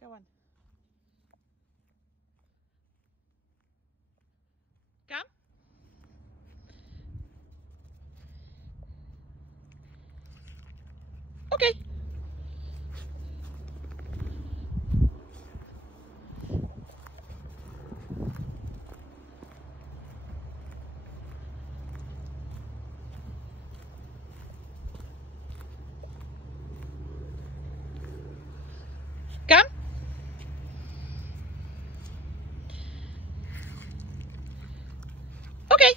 Go on. Come. Okay. Come. Okay.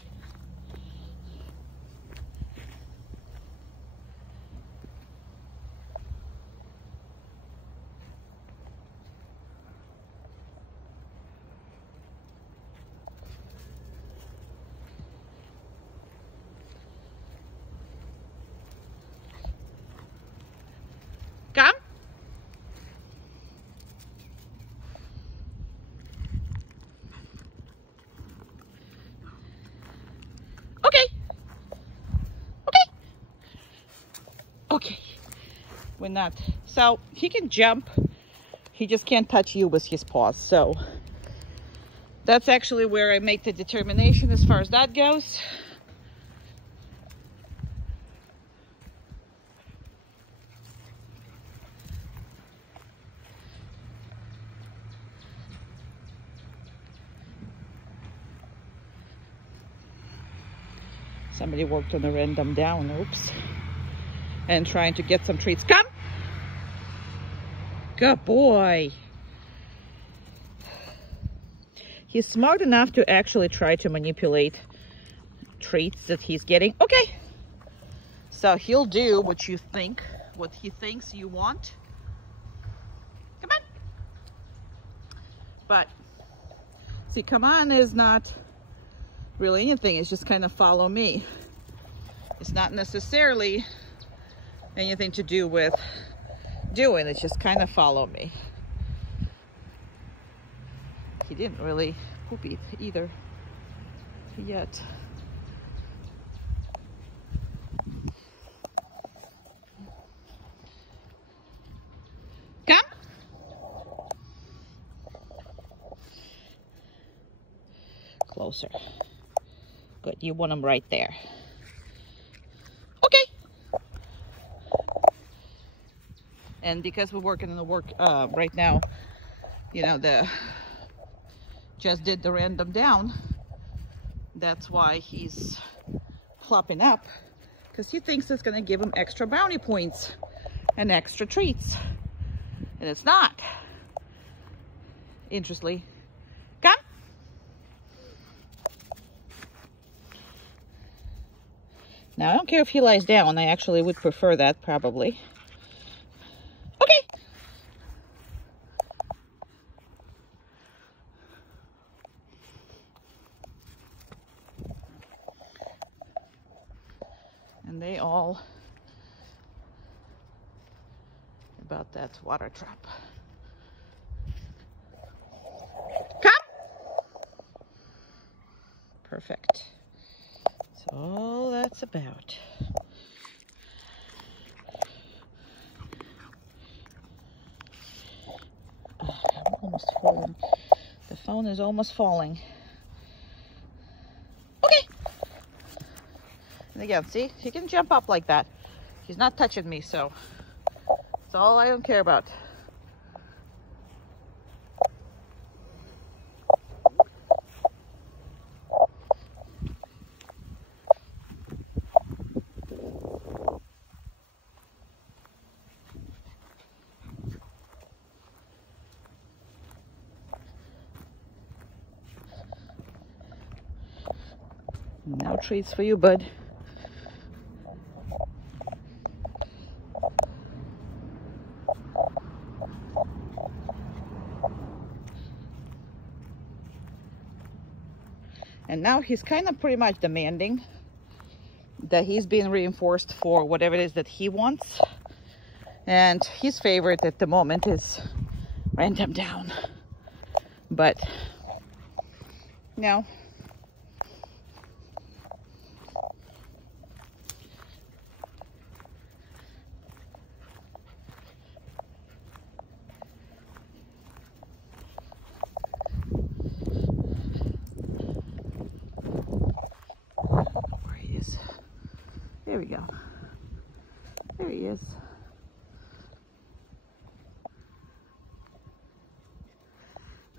Come. Okay. Okay. Okay. We're not. So he can jump. He just can't touch you with his paws. So that's actually where I make the determination as far as that goes. Somebody worked on a random down, oops. And trying to get some treats. Come! Good boy. He's smart enough to actually try to manipulate treats that he's getting. Okay. So he'll do what he thinks you want. Come on. But, see, come on is not really anything. It's just kind of follow me. It's not necessarily anything to do with doing. It's just kind of follow me. He didn't really poop eat either yet. Come. Closer. Good. You want him right there. Okay. And because we're working in the work right now, you know, just did the random down. That's why he's plopping up, because he thinks it's going to give him extra brownie points and extra treats. And it's not. Interestingly. Come. Now, I don't care if he lies down. I actually would prefer that, probably. Okay. And they all about that water trap. Come. Perfect. That's all that's about. I'm almost falling. The phone is almost falling. Okay. And again, see, he can jump up like that. He's not touching me, so that's all I don't care about. No treats for you, bud. And now he's kind of pretty much demanding that he's being reinforced for whatever it is that he wants. And his favorite at the moment is random down. But no. we go. There he is.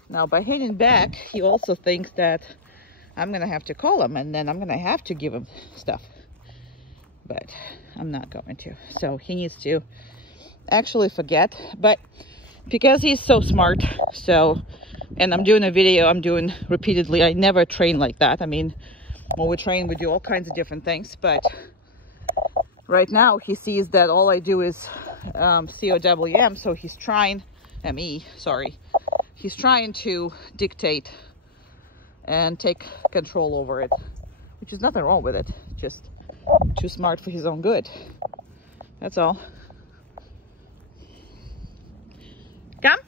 Now, by hitting back, he also thinks that I'm gonna have to call him, and then I'm gonna have to give him stuff. But I'm not going to. So he needs to actually forget. But because he's so smart, and I'm doing a video, I'm doing repeatedly. I never train like that. I mean, when we train, we do all kinds of different things. But right now, he sees that all I do is COWM. So he's trying, he's trying to dictate and take control over it, which is nothing wrong with it. Just too smart for his own good. That's all. Come.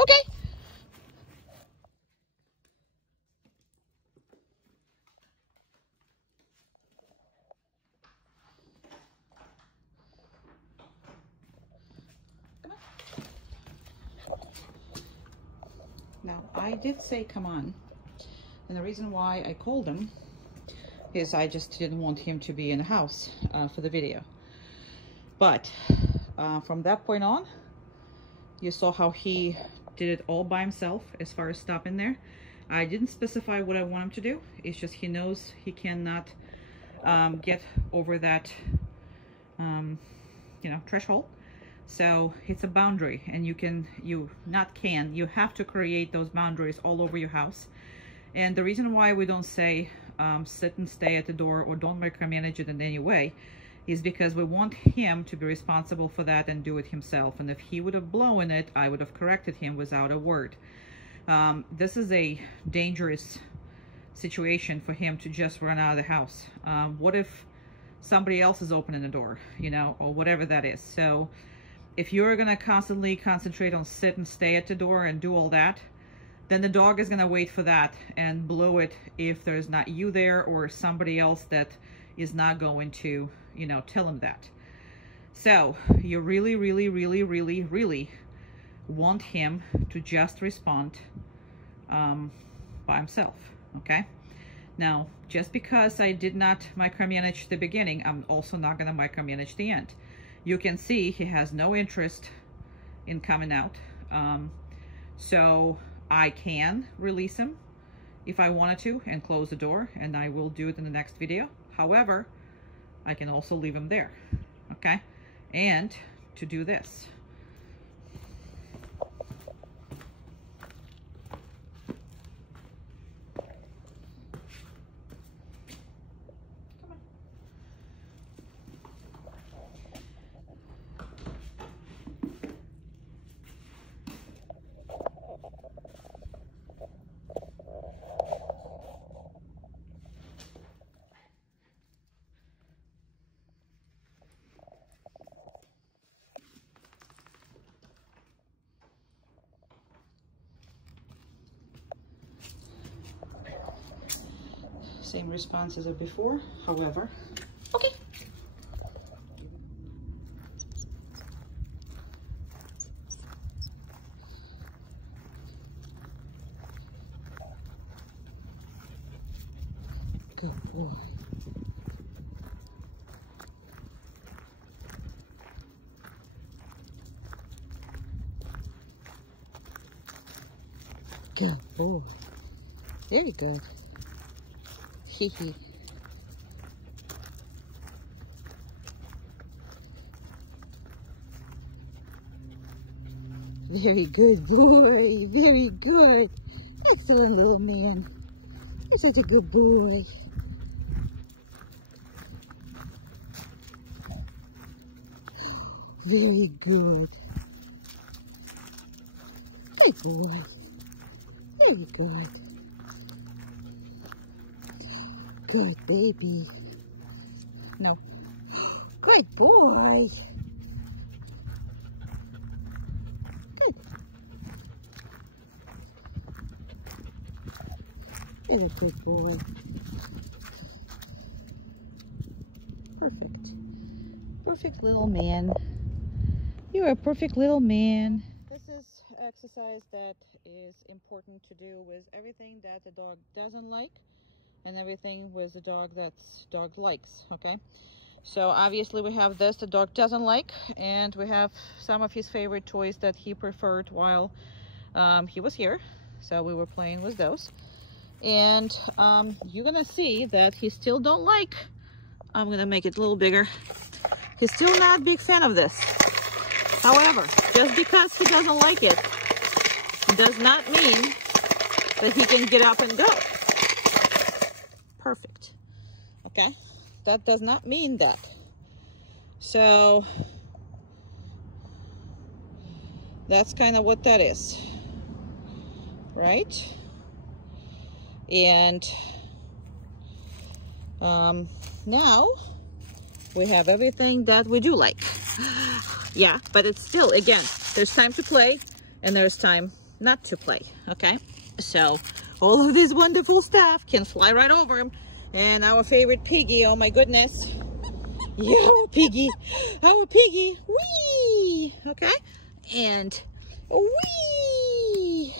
Okay. Now, I did say come on, and the reason why I called him is I just didn't want him to be in the house for the video. But from that point on, you saw how he did it all by himself as far as stopping there. I didn't specify what I want him to do. It's just he knows he cannot get over that threshold. So it's a boundary, and you have to create those boundaries all over your house. And the reason why we don't say sit and stay at the door or don't micromanage it in any way is because we want him to be responsible for that and do it himself. And if he would have blown it, I would have corrected him without a word. This is a dangerous situation for him to just run out of the house. What if somebody else is opening the door, or whatever that is? So if you're gonna constantly concentrate on sit and stay at the door and do all that, then the dog is gonna wait for that and blow it if there's not you there or somebody else that is not going to, tell him that. So you really, really, really, really, really want him to just respond by himself, okay? Now, just because I did not micromanage the beginning, I'm also not gonna micromanage the end. You can see he has no interest in coming out. So I can release him if I wanted to and close the door, and I will do it in the next video. However, I can also leave him there, okay? And to do this, same response as before, however. Okay. Good boy. Good boy. Very good. Hee hee. Very good boy. Very good. Excellent little man. You're such a good boy. Very good. Good boy. Very good. Good baby. No. Good boy. Good. Very good boy. Perfect. Perfect little man. You're a perfect little man. This is exercise that is important to do with everything that the dog doesn't like and everything with the dog that's dog likes. Okay, so obviously we have this the dog doesn't like, and we have some of his favorite toys that he preferred while he was here, so we were playing with those. And you're gonna see that he still don't like, I'm gonna make it a little bigger, he's still not a big fan of this. However, just because he doesn't like it does not mean that he can get up and go. Perfect. Okay, that does not mean that. So that's kind of what that is, right? And now we have everything that we do like. Yeah, but it's still, again, there's time to play and there's time not to play. Okay, so all of this wonderful stuff can fly right over him. And our favorite piggy, oh my goodness, yeah, our piggy, wee, okay, and wee.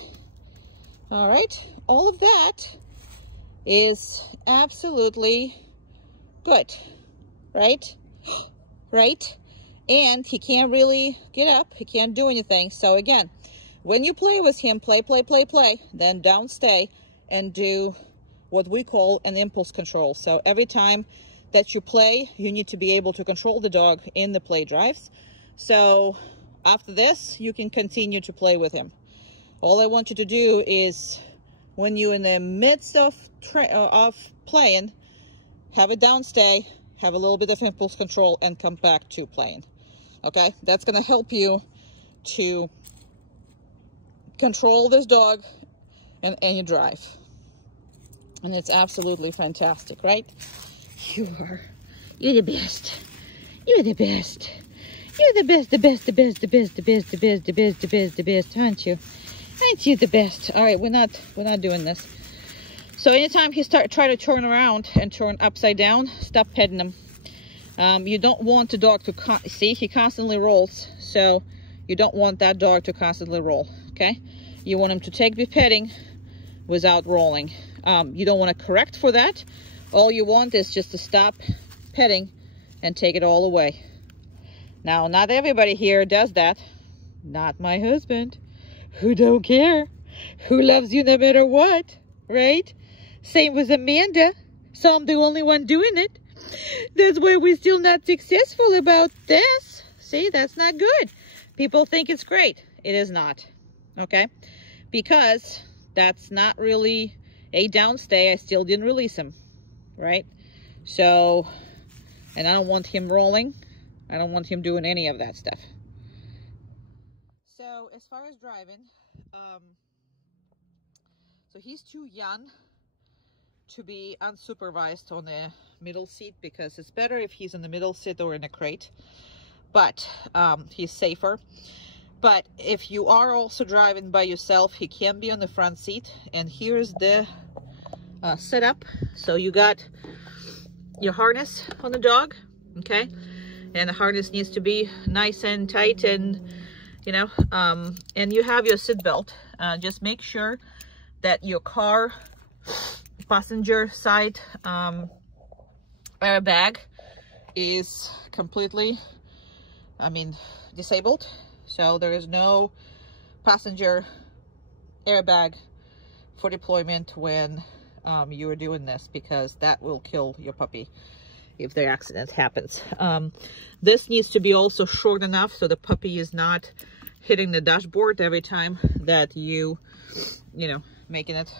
All right, all of that is absolutely good, right? Right? And he can't really get up, he can't do anything. So again, when you play with him, play, then down stay and do what we call an impulse control. So every time that you play, you need to be able to control the dog in the play drives. So after this, you can continue to play with him. All I want you to do is, when you're in the midst of playing, have a downstay, have a little bit of impulse control, and come back to playing. Okay, that's going to help you to control this dog in any drive. And it's absolutely fantastic, right? You're the best. You're the best. You're the best, the best, aren't you? Ain't you the best? All right, we're not doing this. So anytime he try to turn around and turn upside down, stop petting him. You don't want the dog to see, he constantly rolls, so you don't want that dog to constantly roll. Okay, you want him to take the petting without rolling. You don't want to correct for that. All you want is just to stop petting and take it all away. Now, not everybody here does that. Not my husband, who don't care, who loves you no matter what, right? Same with Amanda. So I'm the only one doing it. That's why we're still not successful about this. See, that's not good. People think it's great. It is not, okay? Because that's not really a downstay. I still didn't release him, right? So, and I don't want him rolling. I don't want him doing any of that stuff. So as far as driving, so he's too young to be unsupervised on the middle seat, because it's better if he's in the middle seat or in a crate, but he's safer. But if you are also driving by yourself, he can be on the front seat. And here's the setup. So you got your harness on the dog, okay? And the harness needs to be nice and tight, and you know, and you have your seat belt. Just make sure that your car passenger side airbag is completely, disabled. So there is no passenger airbag for deployment when you are doing this, because that will kill your puppy if the accident happens. This needs to be also short enough so the puppy is not hitting the dashboard every time that you know, making it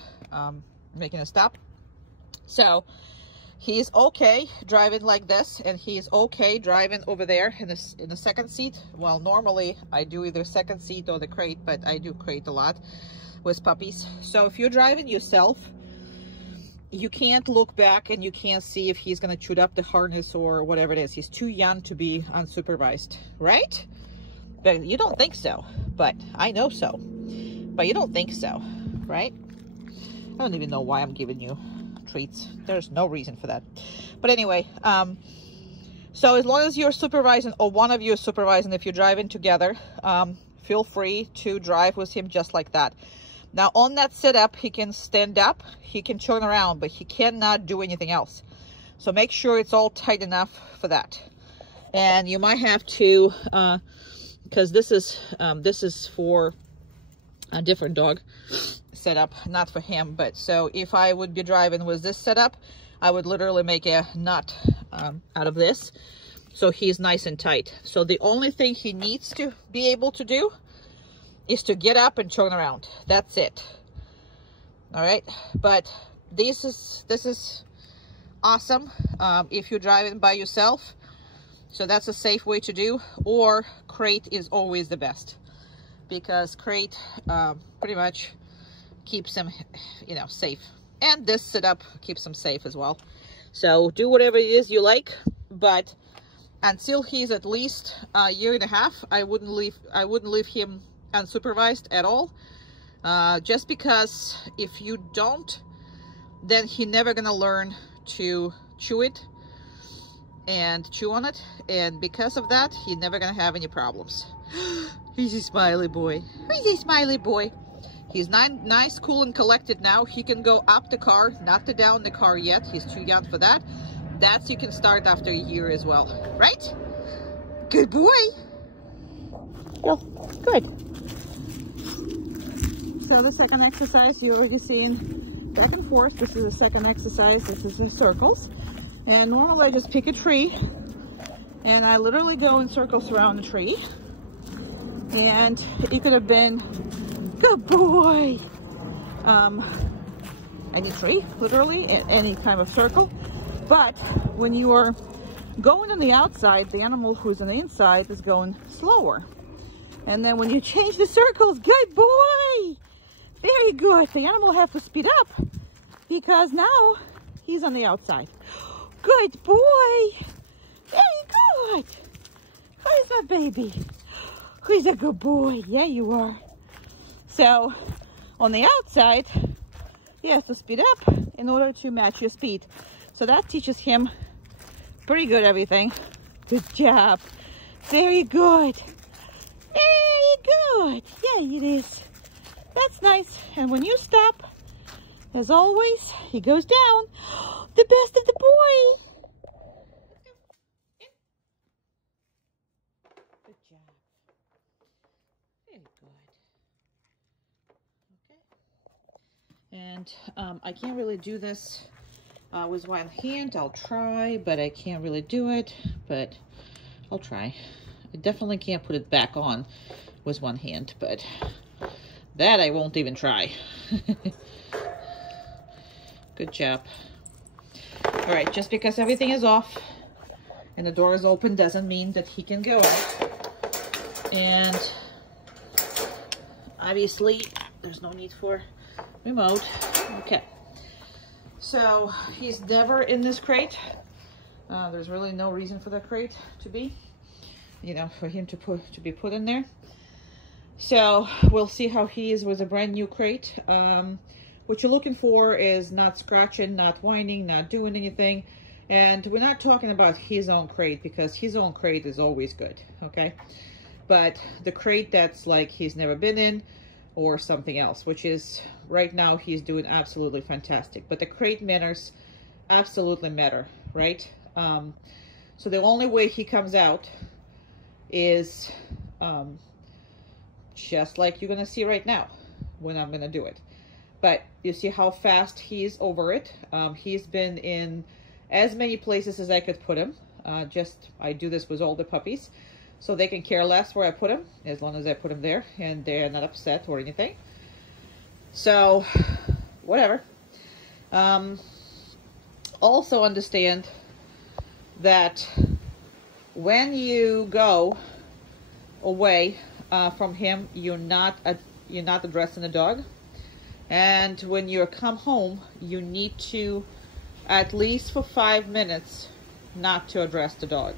stop. So he's okay driving like this, and he's okay driving over there in the second seat. Well, normally I do either second seat or the crate, but I do crate a lot with puppies. So if you're driving yourself, you can't look back and you can't see if he's gonna chew up the harness or whatever it is. He's too young to be unsupervised, right? But you don't think so, but I know so. But you don't think so, right? I don't even know why I'm giving you treats. There's no reason for that. But anyway, so as long as you're supervising, or one of you is supervising, if you're driving together, feel free to drive with him just like that. Now on that setup, he can stand up, he can turn around, but he cannot do anything else. So make sure it's all tight enough for that. And you might have to, because this is for a different dog setup, not for him. But so if I would be driving with this setup, I would literally make a knot out of this, so he's nice and tight. So the only thing he needs to be able to do is to get up and turn around. That's it. All right, but this is awesome if you're driving by yourself. So that's a safe way to do, or crate is always the best, because crate pretty much keeps them, you know, safe. And this setup keeps them safe as well. So do whatever it is you like, but until he's at least a year and a half, I wouldn't leave him unsupervised at all. Just because if you don't, then he's never gonna learn to chew it and chew on it, and because of that, he's never gonna have any problems. He's a smiley boy. He's a smiley boy. He's nice, cool, and collected now. He can go up the car, not to down the car yet. He's too young for that. That's, you can start after a year as well, right? Good boy. Oh, good. So the second exercise, you already seen back and forth. This is the second exercise. This is the circles. And normally I just pick a tree and I literally go in circles around the tree. And it could have been, good boy, any tree, literally, any kind of circle. But when you are going on the outside, the animal who's on the inside is going slower. And then when you change the circles, good boy, very good. The animal has to speed up because now he's on the outside. Good boy, very good. Where's my baby? Who's a good boy? Yeah, you are. So on the outside, he has to speed up in order to match your speed. So that teaches him pretty good everything. Good job. Very good. Very good. Yeah, it is. That's nice. And when you stop, as always, he goes down. The best of the boy. Good job. Very good. Okay. And I can't really do this with one hand. I'll try, but I can't really do it, but I'll try. I definitely can't put it back on with one hand, but that I won't even try. Good job. All right, just because everything is off and the door is open doesn't mean that he can go. And obviously there's no need for remote. Okay. So he's never in this crate. There's really no reason for the crate to be, you know, for him to be put in there. So we'll see how he is with a brand new crate. What you're looking for is not scratching, not whining, not doing anything. And we're not talking about his own crate, because his own crate is always good, okay? But the crate that's like he's never been in, or something else, which is right now he's doing absolutely fantastic. But the crate manners absolutely matter, right? So the only way he comes out is just like you're gonna see right now when I'm gonna do it. But you see how fast he's over it. He's been in as many places as I could put him. I do this with all the puppies, so they can care less where I put him, as long as I put him there and they're not upset or anything. So, whatever. Also understand that when you go away from him, you're not addressing the dog. And when you come home, you need to, at least for 5 minutes, not to address the dog.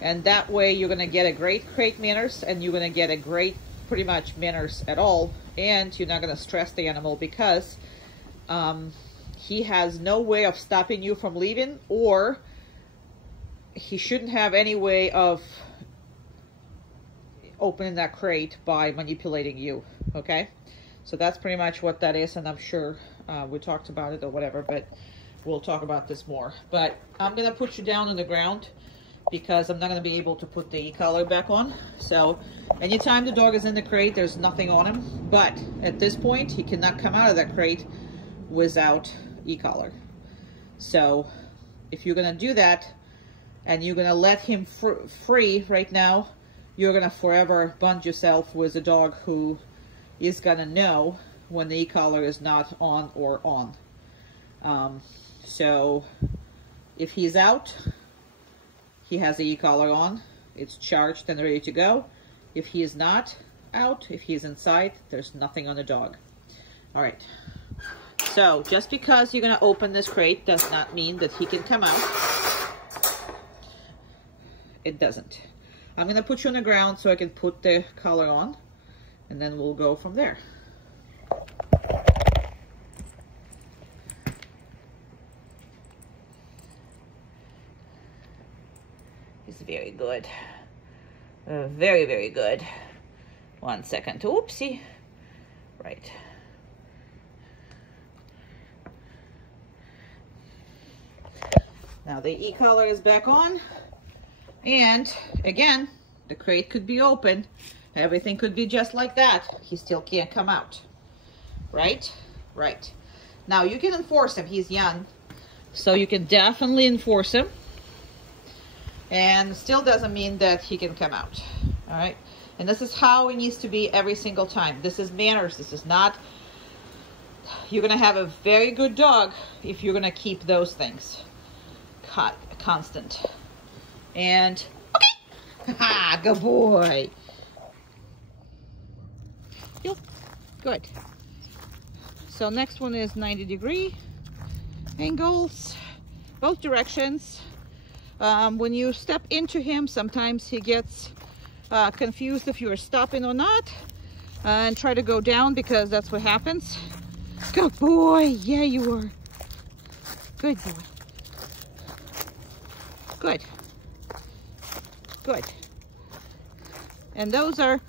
And that way you're going to get a great crate manners, and you're going to get a great pretty much manners at all, and you're not going to stress the animal, because he has no way of stopping you from leaving, or he shouldn't have any way of opening that crate by manipulating you, okay? So that's pretty much what that is, and I'm sure we talked about it or whatever, but we'll talk about this more. But I'm gonna put you down on the ground because I'm not gonna be able to put the e-collar back on. So anytime the dog is in the crate, there's nothing on him, but at this point, he cannot come out of that crate without e-collar. So if you're gonna do that and you're gonna let him free right now, you're gonna forever bond yourself with a dog who is gonna know when the e-collar is not on or on. So if he's out, he has the e-collar on, it's charged and ready to go. If he is not out, if he's inside, there's nothing on the dog. All right. So just because you're gonna open this crate does not mean that he can come out. It doesn't. I'm gonna put you on the ground so I can put the collar on, and then we'll go from there. He's very good. Very, very good. 1 second. Oopsie. Right. Now the e-collar is back on. And again, the crate could be open. Everything could be just like that. He still can't come out. Right? Right. Now you can enforce him. He's young. So you can definitely enforce him. And still doesn't mean that he can come out. All right? And this is how it needs to be every single time. This is manners. This is not... You're going to have a very good dog if you're going to keep those things constant. And, okay. Ha, good boy. Good. So next one is 90-degree angles, both directions. When you step into him, sometimes he gets confused if you're stopping or not. And try to go down because that's what happens. Good boy. Yeah, you are. Good boy. Good. Good. And those are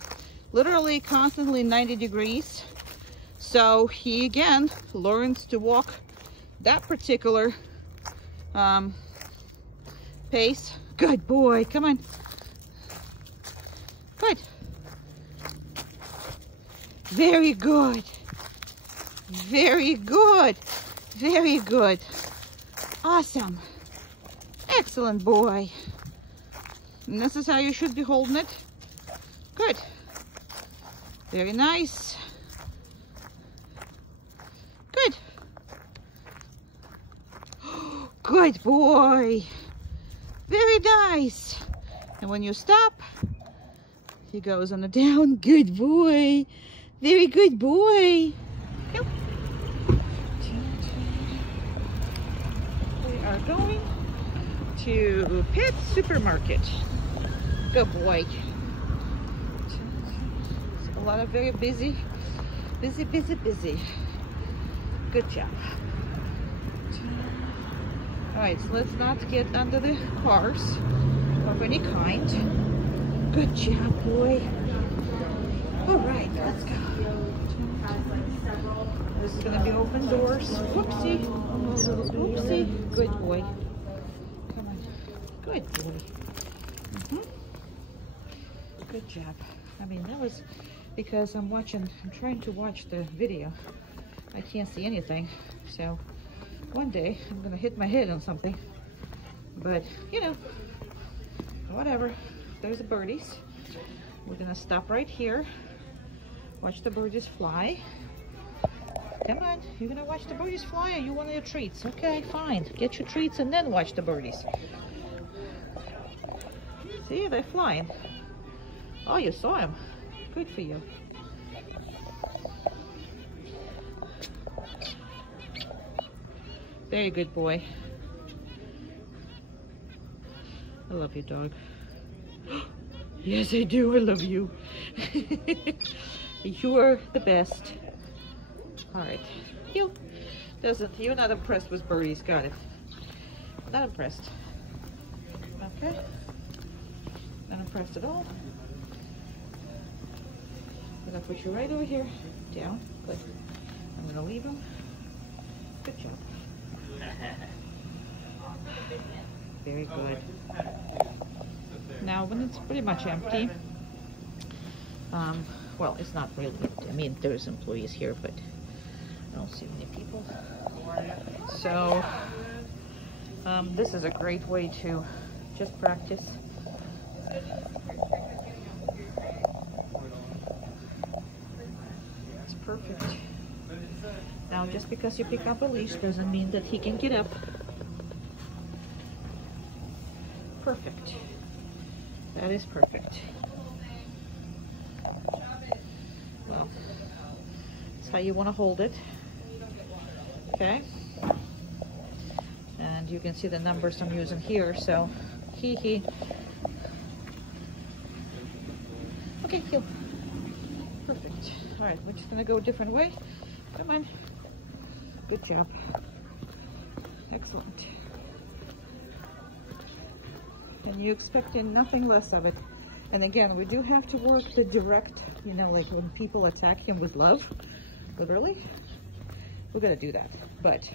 literally constantly 90 degrees. So he again learns to walk that particular pace. Good boy. Come on. Good. Very good. Very good. Very good. Awesome. Excellent boy. And this is how you should be holding it. Good. Very nice. Good. Good boy. Very nice. And when you stop, he goes on the down. Good boy. Very good boy. Yep. We are going to Pet Supermarket. Good boy. A lot of very busy. Good job. All right, so let's not get under the cars of any kind. Good job, boy. All right, let's go. This is gonna be open doors. Whoopsie. Whoopsie. Good boy. Come on. Good boy. Good job. I mean, that was because I'm trying to watch the video. I can't see anything. So one day I'm gonna hit my head on something. But, you know, whatever. There's the birdies. We're gonna stop right here. Watch the birdies fly. Come on, you're gonna watch the birdies fly, or you want your treats? Okay, fine. Get your treats and then watch the birdies. See, they're flying. Oh, you saw him. Good for you. Very good boy. I love you, dog. Yes, I do. I love you. You are the best. All right. You're not impressed with birdies. Got it. Not impressed. Okay. Not impressed at all. I'm gonna put you right over here. Down. Good. I'm gonna leave him. Good job. Very good. Now when it's pretty much empty, well, it's not really empty. I mean, there's employees here, but I don't see many people. So this is a great way to just practice. That's perfect. Now, just because you pick up a leash doesn't mean that he can get up. Perfect. That is perfect. Well, that's how you want to hold it. Okay. And you can see the numbers I'm using here. So, he. Okay, heel. Perfect. All right, we're just gonna go a different way. Come on. Good job. Excellent. And you expected nothing less of it. And again, we do have to work the direct, you know, like when people attack him with love, literally, we're gonna do that. But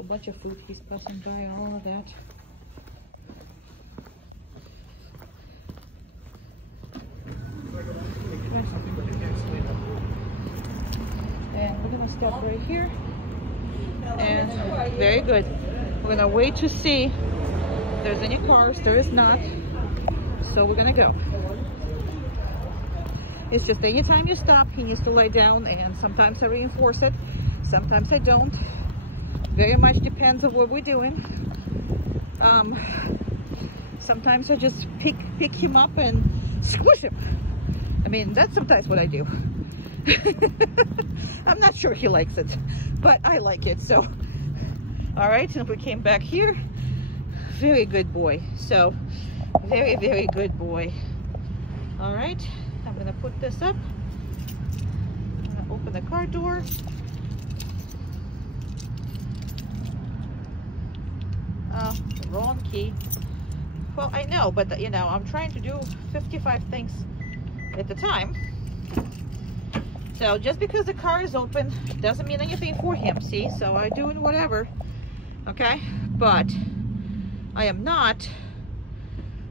a bunch of food he's passing by, all of that. And we're gonna stop right here. And very good. We're gonna wait to see if there's any cars. There is not. So we're gonna go. It's just anytime you stop, he needs to lie down, and sometimes I reinforce it, sometimes I don't. Very much depends on what we're doing. Sometimes I just pick him up and squish him. I mean, that's sometimes what I do. I'm not sure he likes it, but I like it, so. All right, and if we came back here, very good boy. So, very, very good boy. All right, I'm gonna put this up. I'm gonna open the car door. Oh, wrong key. Well, I know, but you know, I'm trying to do 55 things at a time. So just because the car is open doesn't mean anything for him, see? So I'm doing whatever, okay? But I am not,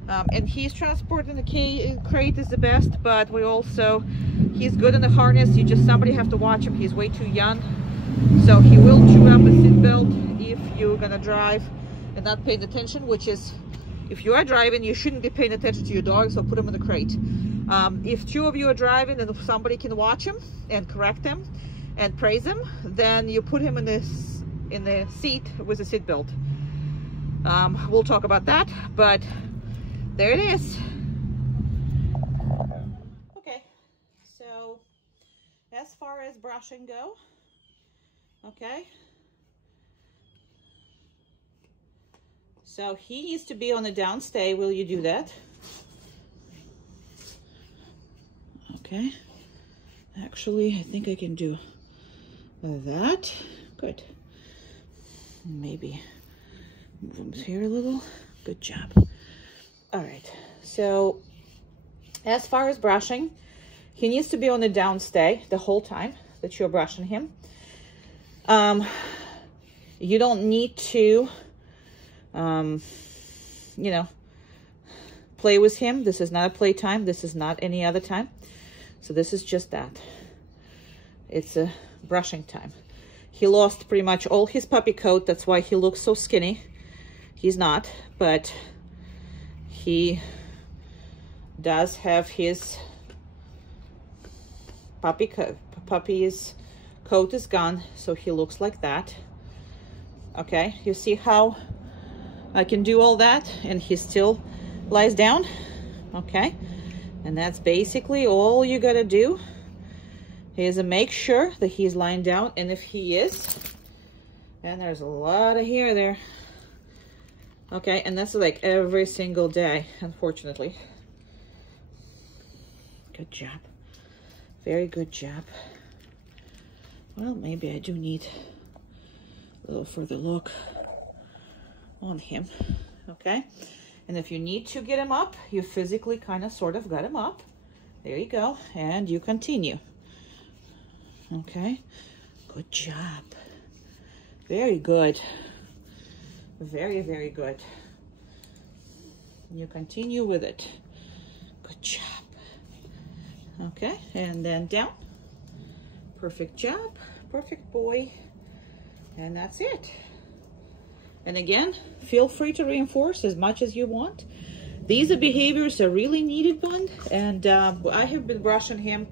and he's transporting the crate is the best, but we also, he's good in the harness. You just, somebody have to watch him. He's way too young. So he will chew up a seatbelt if you're gonna drive and not paying attention, which is, if you are driving, you shouldn't be paying attention to your dog, so put him in the crate. If two of you are driving and if somebody can watch him and correct him and praise him, then you put him in the seat with a seat belt. We'll talk about that, but there it is. Okay, so as far as brushing go, okay, so he needs to be on the downstay. Will you do that? Okay, actually, I think I can do that. Good. Maybe move him here a little. Good job. All right, so as far as brushing, he needs to be on the downstay the whole time that you're brushing him. You don't need to, you know, play with him. This is not a playtime. This is not any other time. So this is just that. It's a brushing time. He lost pretty much all his puppy coat. That's why he looks so skinny. He's not, but he does have his puppy's coat is gone, so he looks like that. Okay, you see how I can do all that and he still lies down? Okay, and that's basically all you gotta do is make sure that he's lying down, and if he is, and there's a lot of hair there. Okay, and that's like every single day, unfortunately. Good job. Very good job. Well, maybe I do need a little further look on him. Okay, and if you need to get him up, you physically kind of sort of got him up. There you go. And you continue. Okay. Good job. Very good. Very, very good. You continue with it. Good job. Okay, and then down. Perfect job. Perfect boy. And that's it. And again, feel free to reinforce as much as you want. These are behaviors that really needed one. And I have been brushing him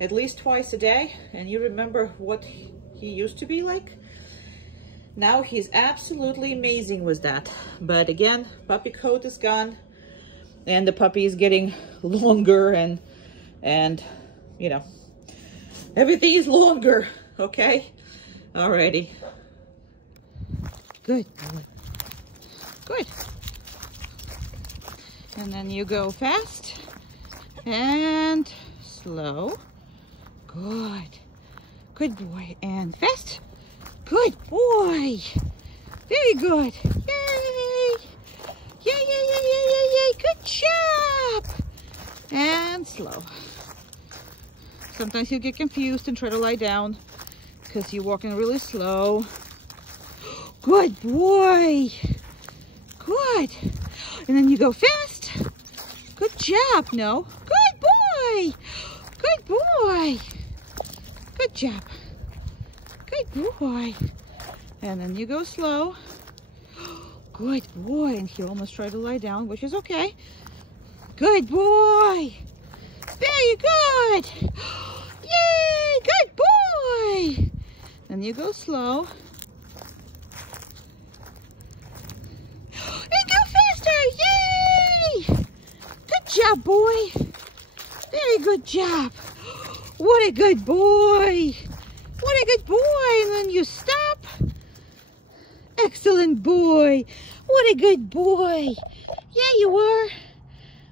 at least twice a day. And you remember what he used to be like? Now he's absolutely amazing with that. But again, puppy coat is gone. And the puppy is getting longer and you know, everything is longer. Okay? Alrighty. Good. Good. And then you go fast and slow. Good. Good boy. And fast. Good boy. Very good. Yay. Yay, yay, yay, yay, yay, yay. Good job. And slow. Sometimes you get confused and try to lie down because you're walking really slow. Good boy. Good. And then you go fast. Good job. No. Good boy. Good boy. Good job. Good boy. And then you go slow. Good boy. And he almost tried to lie down, which is okay. Good boy. Very good. Yay. Good boy. Then you go slow. And go faster. Yay. Good job, boy. Very good job. What a good boy. What a good boy. And then you stop. Excellent boy. What a good boy. Yeah, you are.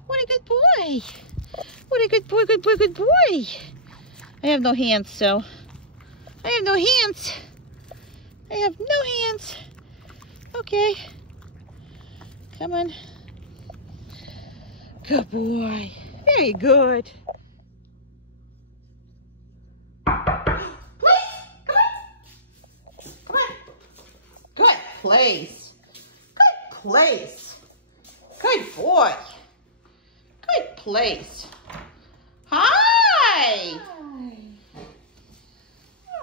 What a good boy. What a good boy, good boy, good boy. I have no hands, so. I have no hands. I have no hands. Okay. Come on. Good boy. Very good. Place. Good place. Good boy. Good place. Hi.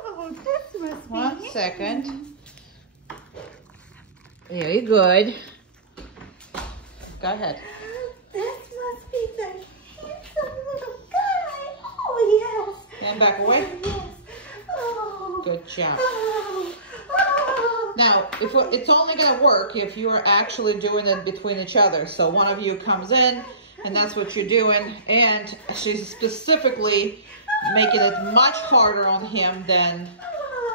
Oh, this must be 1 second. Very good. Go ahead. This must be the handsome little guy. Oh, yes. Hand back away. Yes. Oh. Good job. Oh. Now, it's only going to work if you are actually doing it between each other. So one of you comes in, and that's what you're doing. And she's specifically making it much harder on him than,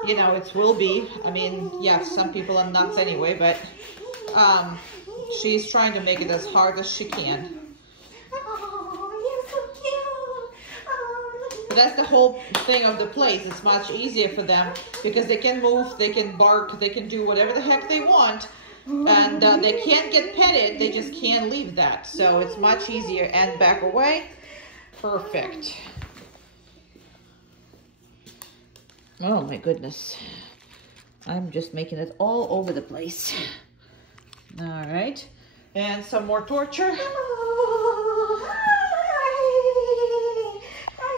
you know, it will be. I mean, yes, some people are nuts anyway, but she's trying to make it as hard as she can. But that's the whole thing of the place. It's much easier for them because they can move, they can bark, they can do whatever the heck they want. And they can't get petted, they just can't leave that. So it's much easier. And back away. Perfect. Oh my goodness. I'm just making it all over the place. All right. And some more torture.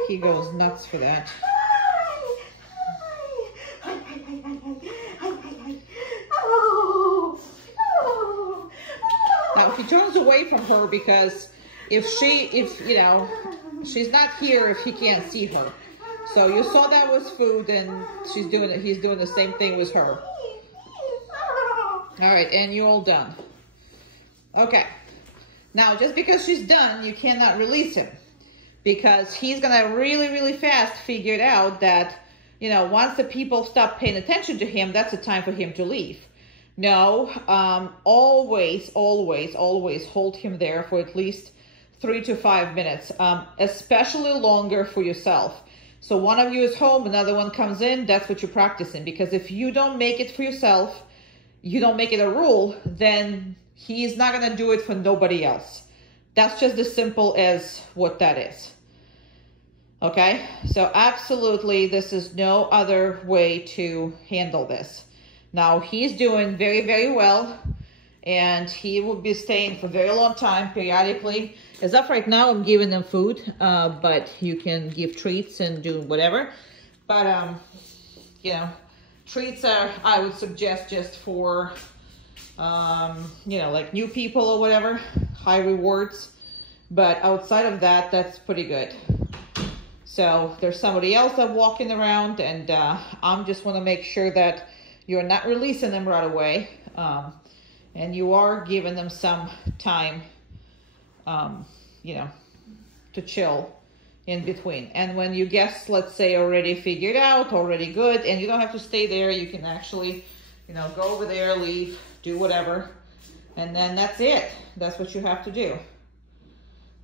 He goes nuts for that. Now, if he turns away from her because if you know, she's not here if he can't see her. So you saw that was food and he's doing the same thing with her. All right, and you're all done. Okay. Now, just because she's done, you cannot release him. Because he's gonna really, really fast figure it out that, you know, once the people stop paying attention to him, that's the time for him to leave. No, always, always, always hold him there for at least 3 to 5 minutes, especially longer for yourself. So one of you is home, another one comes in, that's what you're practicing. Because if you don't make it for yourself, you don't make it a rule, then he is not gonna do it for nobody else. That's just as simple as what that is. Okay, so absolutely, this is no other way to handle this. Now, he's doing very, very well, and he will be staying for a very long time, periodically. As of right now, I'm giving them food, but you can give treats and do whatever. But, you know, treats are, I would suggest, just for, you know, like new people or whatever, high rewards. But outside of that, that's pretty good. So there's somebody else that's walking around, and I'm just want to make sure that you're not releasing them right away. And you are giving them some time, you know, to chill in between. And when you guess, let's say, already figured out, already good, and you don't have to stay there, you can actually, you know, go over there, leave, do whatever. And then that's it. That's what you have to do.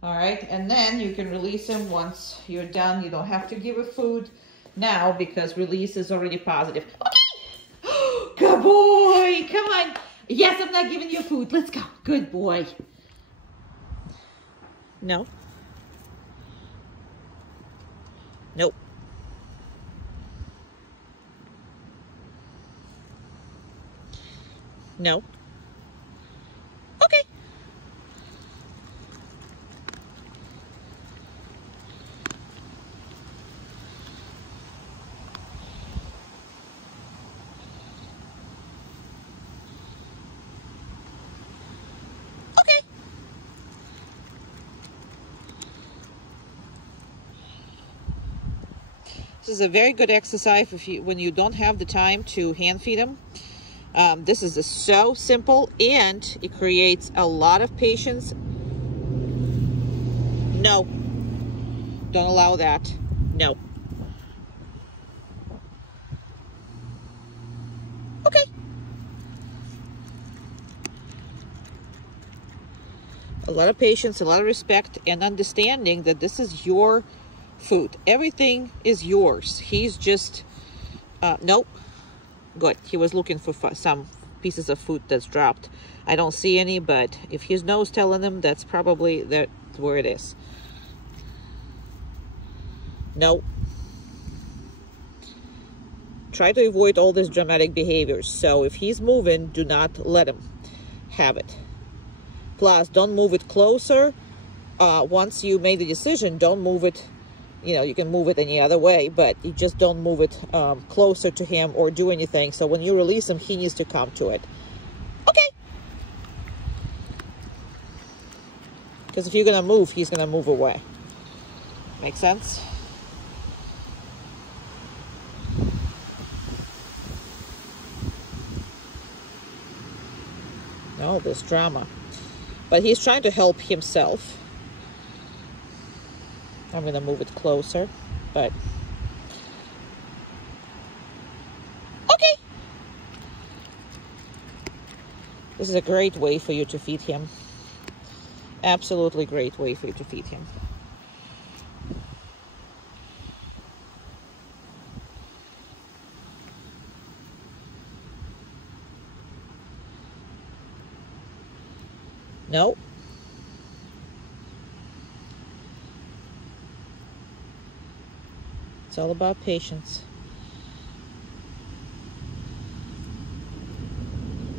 All right, and then you can release him once you're done. You don't have to give it food now because release is already positive. Okay, good boy, come on. Yes, I'm not giving you food. Let's go, good boy. No. Nope. No. Okay. This is a very good exercise when you don't have the time to hand feed them. This is so simple, and it creates a lot of patience. No, don't allow that. No. Okay. A lot of patience, a lot of respect, and understanding that this is your food. Everything is yours. He's just, nope. Good. He was looking for some pieces of food that's dropped. I don't see any, but if his nose telling him, that's probably where it is. No. Try to avoid all these dramatic behaviors. So if he's moving, do not let him have it. Plus, don't move it closer. Once you made the decision, don't move it. You know, you can move it any other way, but you just don't move it closer to him or do anything. So when you release him, he needs to come to it. Okay. Because if you're going to move, he's going to move away. Make sense? No, this drama. But he's trying to help himself. I'm going to move it closer, but okay. This is a great way for you to feed him. Absolutely great way for you to feed him. No. It's all about patience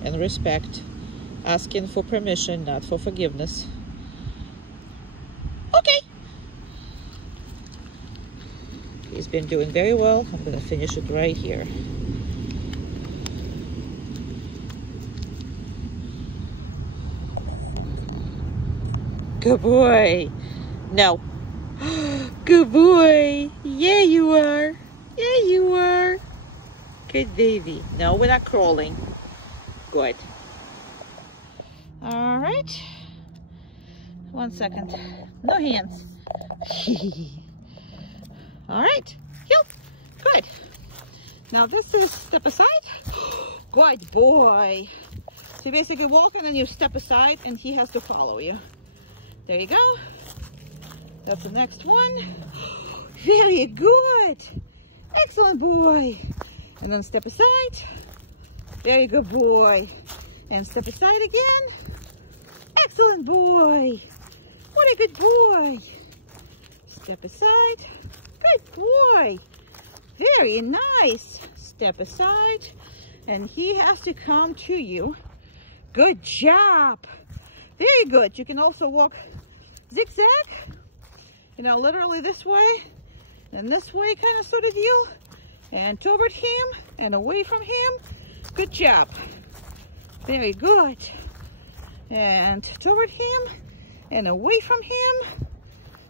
and respect. Asking for permission, not for forgiveness. Okay. He's been doing very well. I'm going to finish it right here. Good boy. No. Good boy. Yeah, you are. Yeah, you are. Good baby. No, we're not crawling. Good. All right. 1 second. No hands. All right. Heel. Good. Now this is step aside. Good boy. So you basically walk and then you step aside and he has to follow you. There you go. That's the next one. Very good. Excellent boy. And then step aside. Very good boy. And step aside again. Excellent boy. What a good boy. Step aside. Good boy. Very nice. Step aside. And he has to come to you. Good job. Very good. You can also walk zigzag. You know, literally this way and this way kind of sort of deal. And toward him and away from him. Good job. Very good. And toward him and away from him.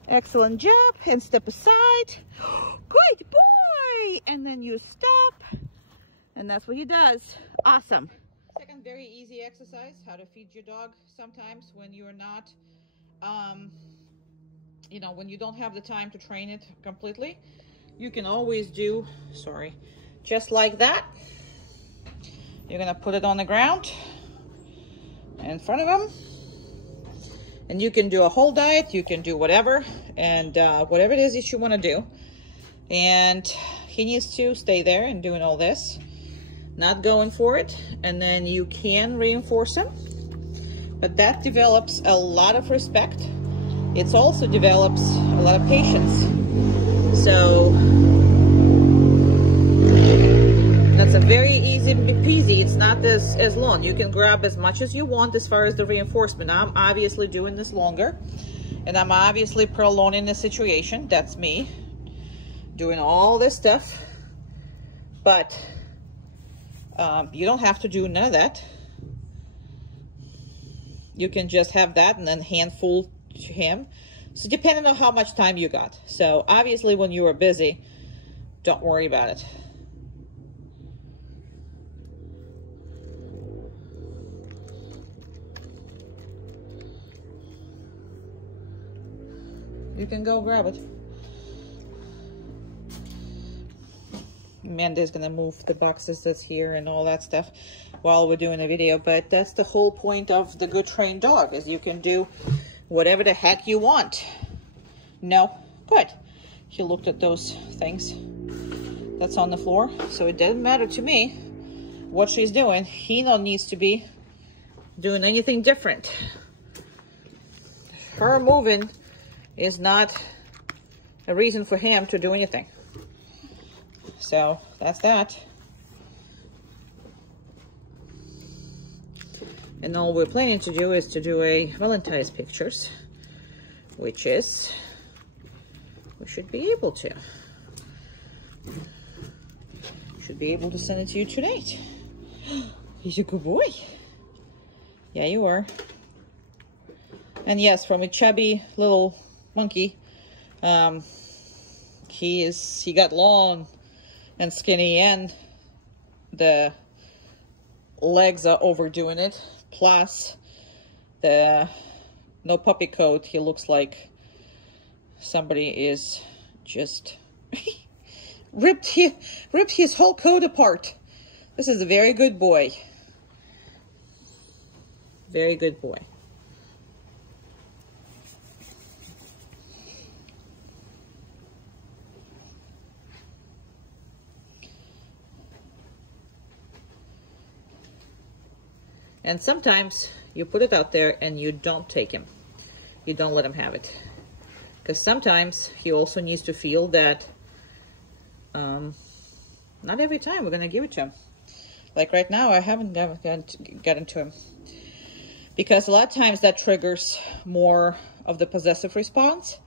Excellent job. And step aside. Good boy. And then you stop. And that's what he does. Awesome. Second very easy exercise, how to feed your dog sometimes when you're not, you know, when you don't have the time to train it completely. You can always do, just like that. You're gonna put it on the ground in front of him. And you can do a whole diet, you can do whatever, and whatever it is that you wanna do. And he needs to stay there and doing all this, not going for it. And then you can reinforce him, but that develops a lot of respect. It also develops a lot of patience. So that's a very easy peasy. It's not as long. You can grab as much as you want as far as the reinforcement. I'm obviously doing this longer, and I'm obviously prolonging the situation. That's me doing all this stuff, but you don't have to do none of that. You can just have that and then handful to him. So depending on how much time you got. So obviously when you are busy, don't worry about it. You can go grab it. Amanda's gonna move the boxes that's here and all that stuff while we're doing a video, but that's the whole point of the good trained dog, is you can do whatever the heck you want. No, good. He looked at those things that's on the floor, so it doesn't matter to me what she's doing. He don't needs to be doing anything different. Her moving is not a reason for him to do anything. So that's that. And all we're planning to do is to do a Valentine's pictures, which is, we should be able to. Should be able to send it to you tonight. He's a good boy. Yeah, you are. And yes, from a chubby little monkey, he got long and skinny, and the legs are overdoing it. Plus the no puppy coat, he looks like somebody is just ripped his whole coat apart. This is a very good boy. Very good boy. And sometimes you put it out there and you don't take him. You don't let him have it. Because sometimes he also needs to feel that not every time we're going to give it to him. Like right now, I haven't gotten to him. Because a lot of times that triggers more of the possessive response.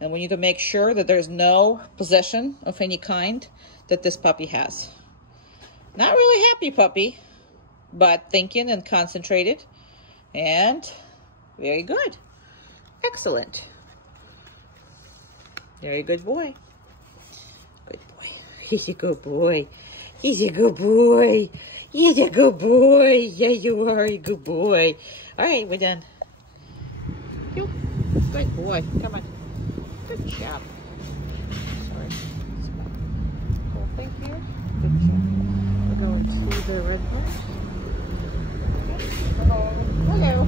And we need to make sure that there's no possession of any kind that this puppy has. Not really happy puppy, but thinking and concentrated, and very good. Excellent. Very good boy. Good boy. He's a good boy. He's a good boy. He's a good boy. Yeah, you are a good boy. All right, we're done. Good boy. Come on. Good job. Sorry. Whole thing here. Good job. We're going to the red part. Hello. Hello.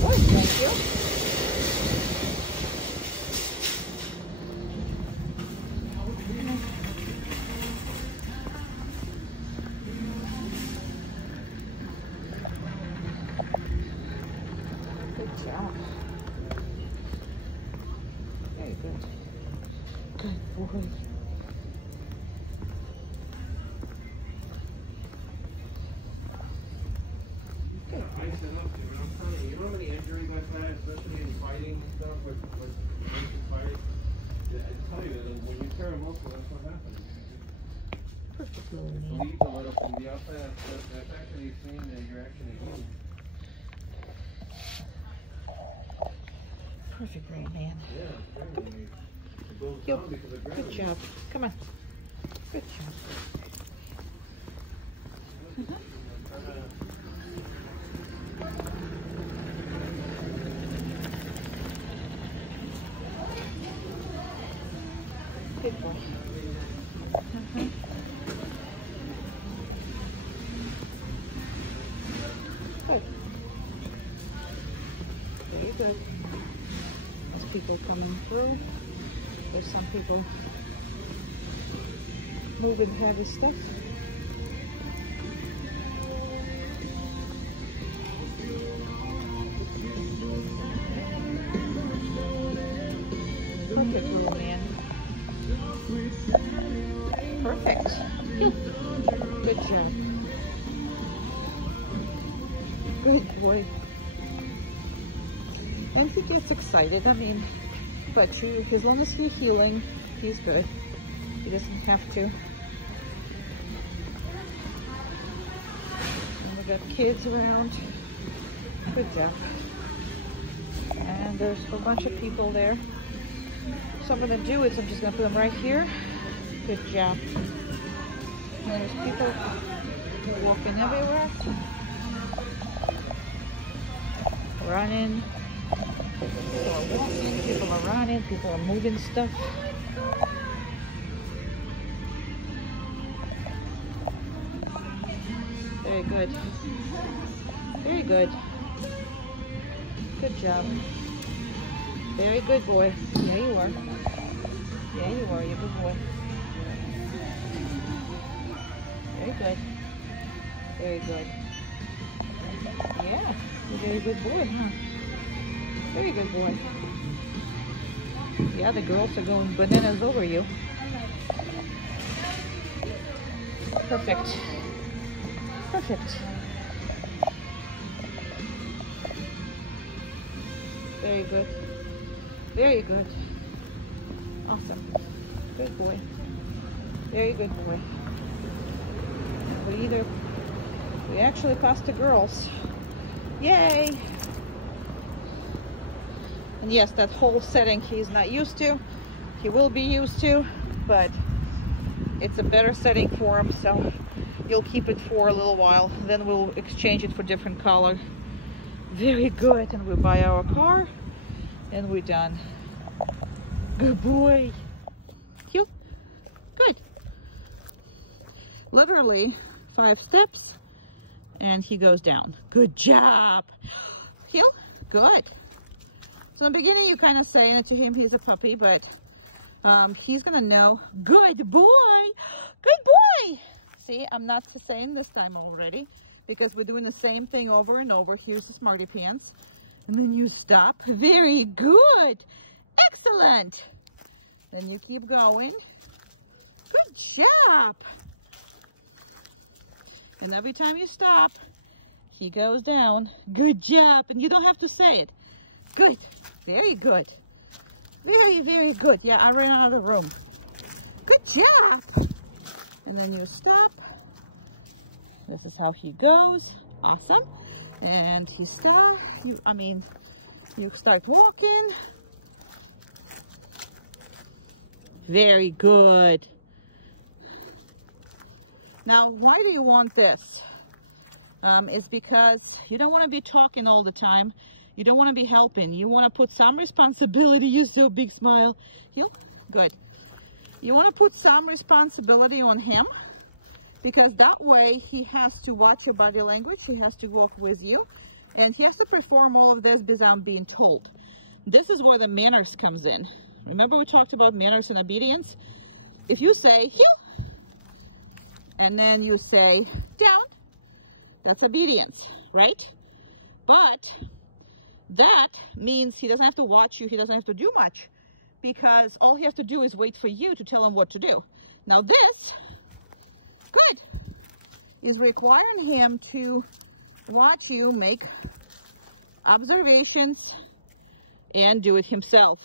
Good, thank you. Good job. Very good. Good boy. I said, look, I'm telling you, you know how many injuries I've had, especially in fighting and stuff with fighting? I tell you that when you tear a muscle, that's what happens. Perfect It little man. bleeds a little from the outside. That's actually a sign that you're actually healing. Perfect little man. Yeah, it's very neat. It goes Yep. down because of Good gravity. job. Come on. Good job. Good boy. Good. Very good. There's people coming through. There's some people moving heavy stuff. Perfect little man. Perfect. Good job. Good boy. And he gets excited. I mean, but you, as long as he's healing, he's good. He doesn't have to. And we got kids around. Good job. And there's a whole bunch of people there. So I'm gonna do is I'm just gonna put them right here. Good job. And there's people walking everywhere. Running. People are walking, people are running, people are moving stuff. Very good. Very good. Good job. Very good boy. Yeah, you are. Yeah, you are. You're a good boy. Very good. Very good. Yeah, you're a very good boy, huh? Very good boy. Yeah, the girls are going bananas over you. Perfect. Perfect. Very good. Very good. Awesome. Good boy. Very good boy. We actually passed the girls. Yay! And yes, that whole setting he's not used to. He will be used to, but it's a better setting for him, so you'll keep it for a little while. Then we'll exchange it for different color. Very good. And we buy our car and we're done. Good boy. Cute. Good. Literally 5 steps and he goes down. Good job. Heel. Good. So in the beginning you kind of saying it to him, he's a puppy, but he's gonna know. Good boy. Good boy. See, I'm not saying this time already because we're doing the same thing over and over. Here's the smarty pants. And then you stop. Very good. Excellent. Then you keep going. Good job. And every time you stop, he goes down. Good job. And you don't have to say it. Good. Very good. Very, very good. Yeah, I ran out of the room. Good job. And then you stop. This is how he goes. Awesome. And he stop. You start walking. Very good. Now, why do you want this? It's because you don't want to be talking all the time. You don't want to be helping. You want to put some responsibility. You still big smile. Good. You want to put some responsibility on him because that way he has to watch your body language. He has to walk with you and he has to perform all of this without being told. This is where the manners comes in. Remember we talked about manners and obedience? If you say heel and then you say down, that's obedience, right? But that means he doesn't have to watch you. He doesn't have to do much. because all he has to do is wait for you to tell him what to do. Now this, good, is requiring him to watch you make observations and do it himself.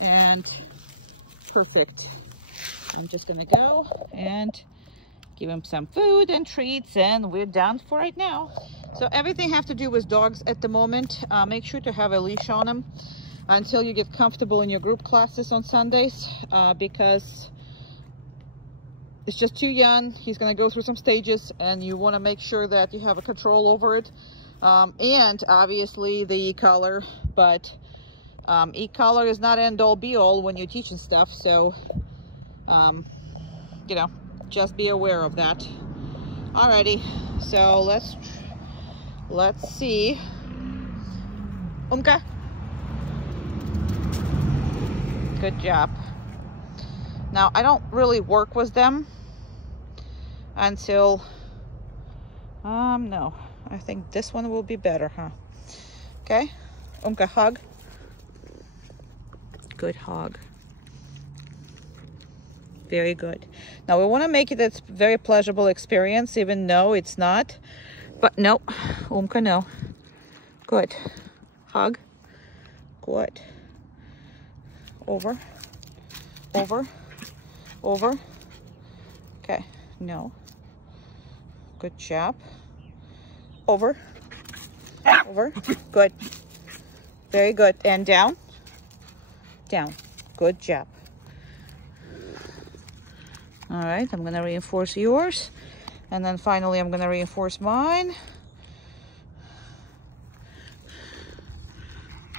And perfect. I'm just gonna go and give him some food and treats, and we're done for right now. So everything have to do with dogs at the moment. Make sure to have a leash on him until you get comfortable in your group classes on Sundays, because it's just too young. He's gonna go through some stages, and you wanna make sure that you have a control over it. And obviously the e-collar, but e-collar is not end all be all when you're teaching stuff. So, you know, just be aware of that. Alrighty, so let's see. Good job. Now, I don't really work with them until, no, I think this one will be better, huh? Okay, hug. Good hug. Very good. Now we want to make it a very pleasurable experience, even though it's not. But no, no. Good. Hug. Good. Over. Over. Over. Okay. No. Good job. Over. Over. Good. Very good. And down. Down. Good job. All right, I'm gonna reinforce yours, and then finally I'm gonna reinforce mine.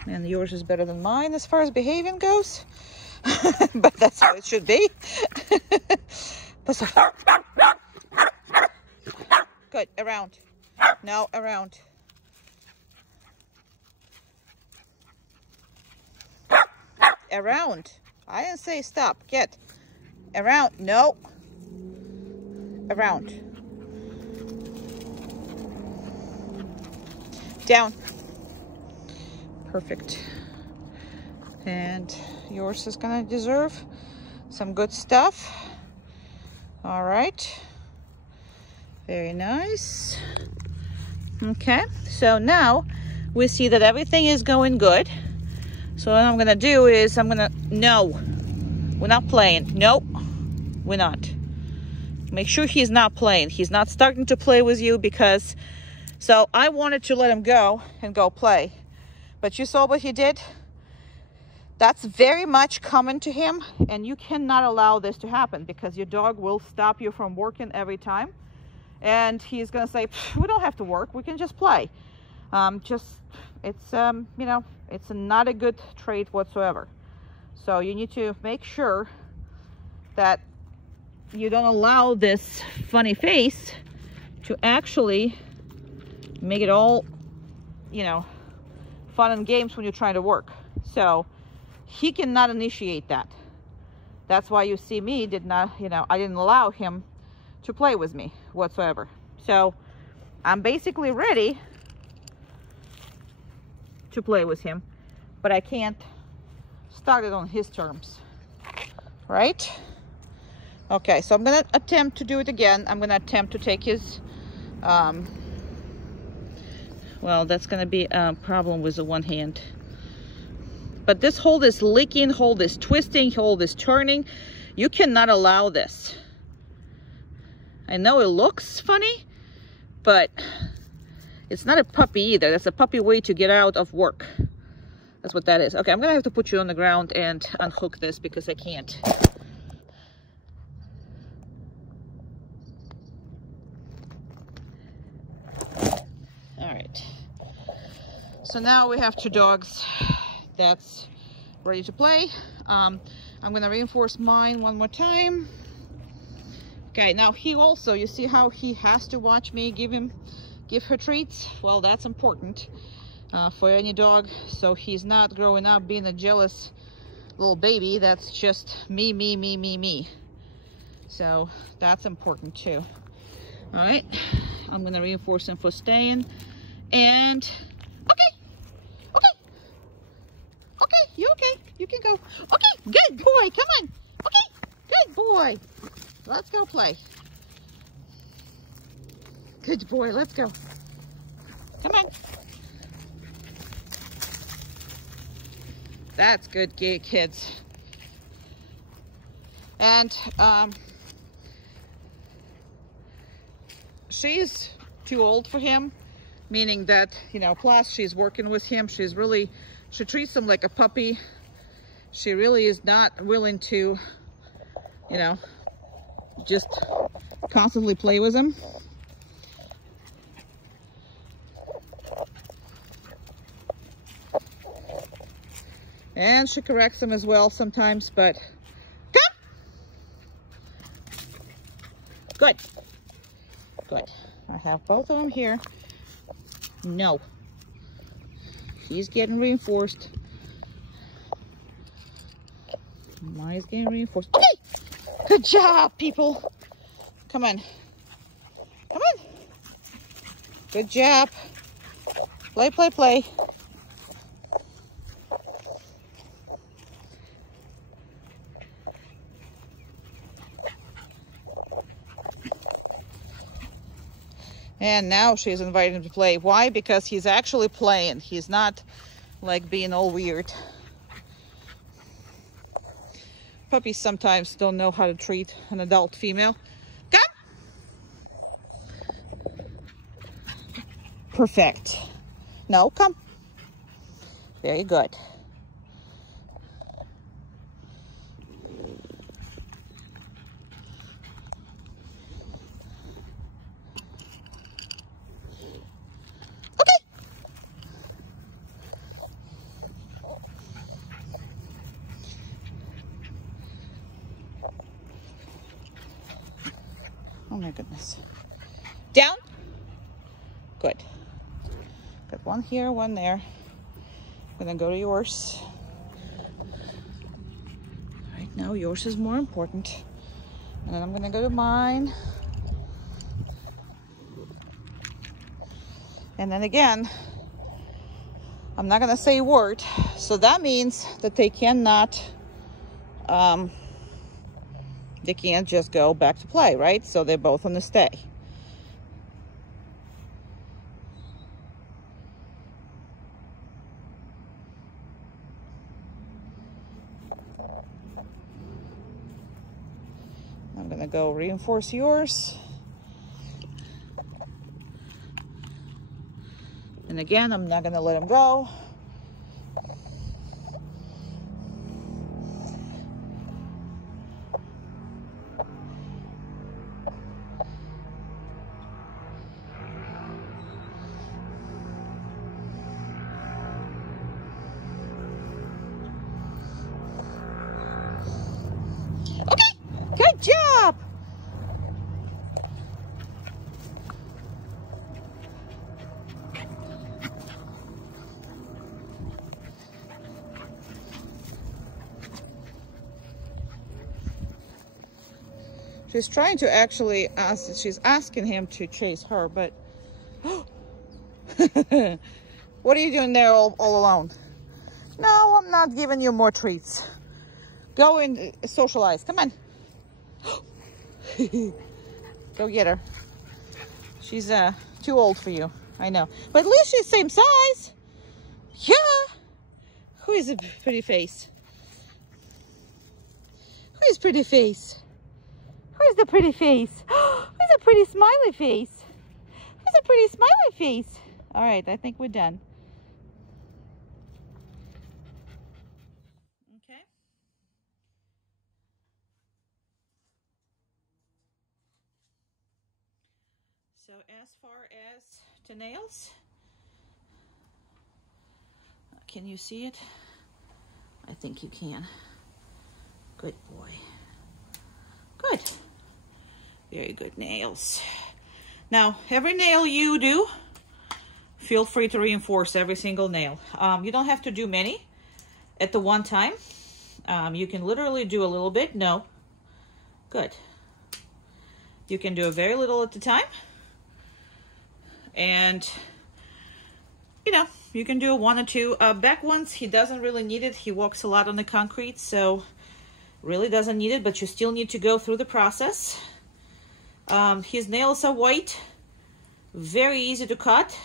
And yours is better than mine as far as behaving goes, but that's how it should be. Good. Around. No, around. Around. I didn't say stop. Get around. No. Around. Down. Perfect. And yours is gonna deserve some good stuff. All right. Very nice. Okay, so now we see that everything is going good. So what I'm gonna do is no, we're not playing. Nope, we're not. Make sure he's not playing. He's not starting to play with you, because, so I wanted to let him go and go play. But you saw what he did? That's very much common to him, and you cannot allow this to happen, because your dog will stop you from working every time. And he's gonna say, we don't have to work, we can just play. It's you know, it's not a good trait whatsoever. So you need to make sure that you don't allow this funny face to actually make it all, you know, fun and games when you're trying to work. So he cannot initiate that. That's why you see me did not, you know, I didn't allow him to play with me whatsoever. So I'm basically ready to play with him, but I can't start it on his terms, right? Okay, so I'm gonna attempt to do it again. I'm gonna attempt to take his, well, that's gonna be a problem with the one hand. But this hold is licking, hold is twisting, hold is turning. You cannot allow this. I know it looks funny, but it's not a puppy either. That's a puppy way to get out of work. That's what that is. Okay, I'm gonna have to put you on the ground and unhook this because I can't. All right. So now we have two dogs that's ready to play. I'm gonna reinforce mine one more time. Okay, now he also, you see how he has to watch me give her treats? Well, that's important for any dog, so he's not growing up being a jealous little baby. That's just me, me, me, me, me. So that's important too. All right, I'm gonna reinforce him for staying. And okay, You can go. Okay, good boy. Come on. Okay, good boy. Let's go play. Good boy. Let's go. Come on. That's good, kids. And she's too old for him, meaning that, you know, plus she's working with him. She treats him like a puppy. She really is not willing to, you know, just constantly play with him. And she corrects him as well sometimes, but come. Good. Good. I have both of them here. No. He's getting reinforced. Mine's getting reinforced. Okay. Good job, people. Come on. Come on. Good job. Play, play, play. And now she's inviting him to play. Why? Because he's actually playing. He's not like being all weird. Puppies sometimes don't know how to treat an adult female. Come. Perfect. No, come. Very good. Oh my goodness. Down. Good. Got one here, one there. I'm gonna go to yours. Right now, yours is more important. And then I'm gonna go to mine. And then again, I'm not gonna say a word. So that means that they cannot, they can't just go back to play, right? So they're both on the stay. I'm gonna go reinforce yours. And again, I'm not gonna let him go. Good job! She's trying to actually ask, she's asking him to chase her, but what are you doing there all alone? No, I'm not giving you more treats. Go and socialize. Come on. Go get her. She's too old for you. I know. But at least she's same size. Yeah. Who is a pretty face? Who is pretty face? Who is the pretty face? Who's a pretty smiley face? Who's a pretty smiley face? All right, I think we're done. Okay. So as far as to nails, can you see it? I think you can. Good boy. Good. Very good nails. Now, every nail you do, feel free to reinforce every single nail. You don't have to do many at the one time. You can literally do a little bit. No. Good. You can do a very little at a time. And, you know, You can do 1 or 2. Back ones, he doesn't really need it. He walks a lot on the concrete, so really doesn't need it, but you still need to go through the process. His nails are white, very easy to cut.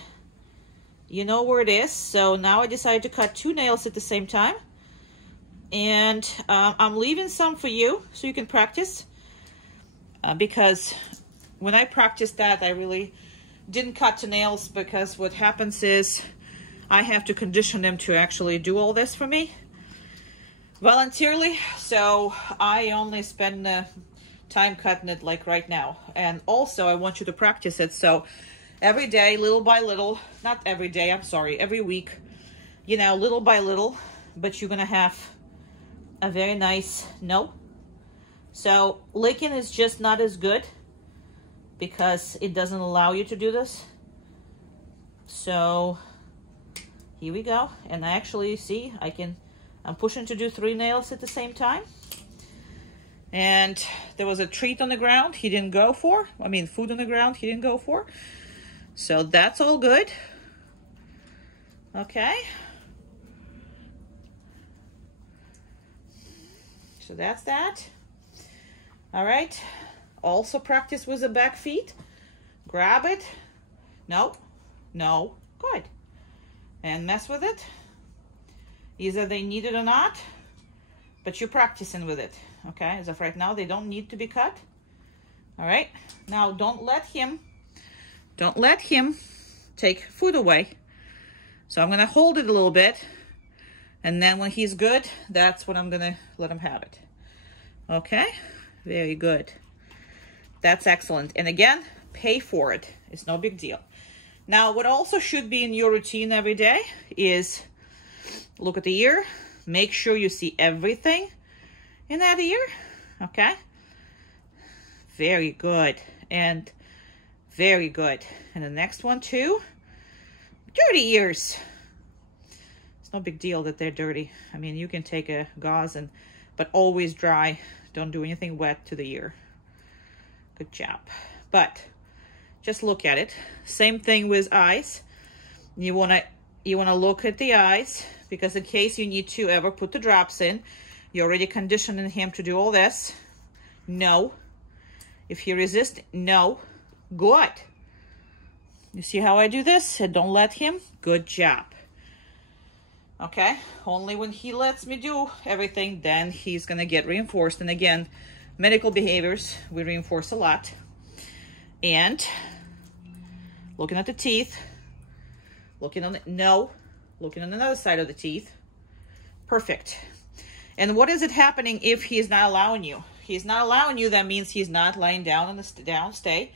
You know where it is. So now I decided to cut 2 nails at the same time. And I'm leaving some for you so you can practice. Because when I practiced that, I really didn't cut the nails, because what happens is I have to condition them to actually do all this for me voluntarily. So I only spend time cutting it like right now. And also I want you to practice it. So every day, little by little, not every day, I'm sorry, every week, you know, little by little, but you're gonna have a very nice no. So licking is just not as good because it doesn't allow you to do this. So here we go. And I actually see I'm pushing to do 3 nails at the same time. And there was a treat on the ground he didn't go for. I mean, food on the ground he didn't go for. So that's all good. Okay. So that's that. All right. Also practice with the back feet. Grab it. No. No. Good. And mess with it. Either they need it or not, but you're practicing with it. Okay. As of right now, they don't need to be cut. All right. Now don't let him take food away. So I'm going to hold it a little bit. And then when he's good, that's when I'm going to let him have it. Okay? Very good. That's excellent. And again, pay for it. It's no big deal. Now, what also should be in your routine every day is look at the ear. Make sure you see everything in that ear. Okay? Very good. And very good. And the next one too. Dirty ears. It's no big deal that they're dirty. I mean, you can take a gauze but always dry. Don't do anything wet to the ear. Good job. But just look at it. Same thing with eyes. You wanna look at the eyes, because in case you need to ever put the drops in, you're already conditioning him to do all this. No. If he resists, no. Good. You see how I do this? And don't let him. Good job. Okay, only when he lets me do everything, then he's gonna get reinforced. And again, medical behaviors, we reinforce a lot. And looking at the teeth, looking on looking on another side of the teeth. Perfect. And what is it happening if he's not allowing you? He's not allowing you, that means he's not lying down on the downstay.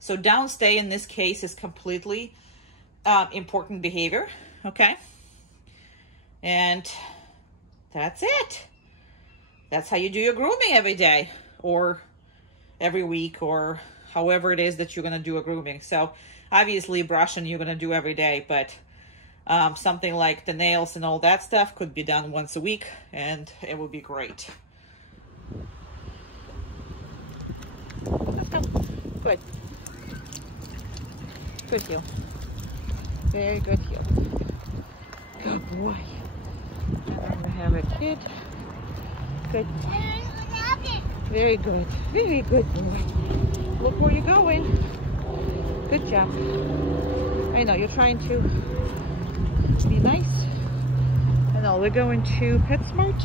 So downstay in this case is completely important behavior, okay? And that's it. That's how you do your grooming every day or every week or however it is that you're going to do a grooming. So obviously brushing you're going to do every day, but something like the nails and all that stuff could be done once a week and it would be great. Good. Good heel. Very good heel. Good boy. And I'm gonna have it good. Good. Very good. Very good boy. Look where you're going. Good job. I know you're trying to be nice. I know we're going to PetSmart.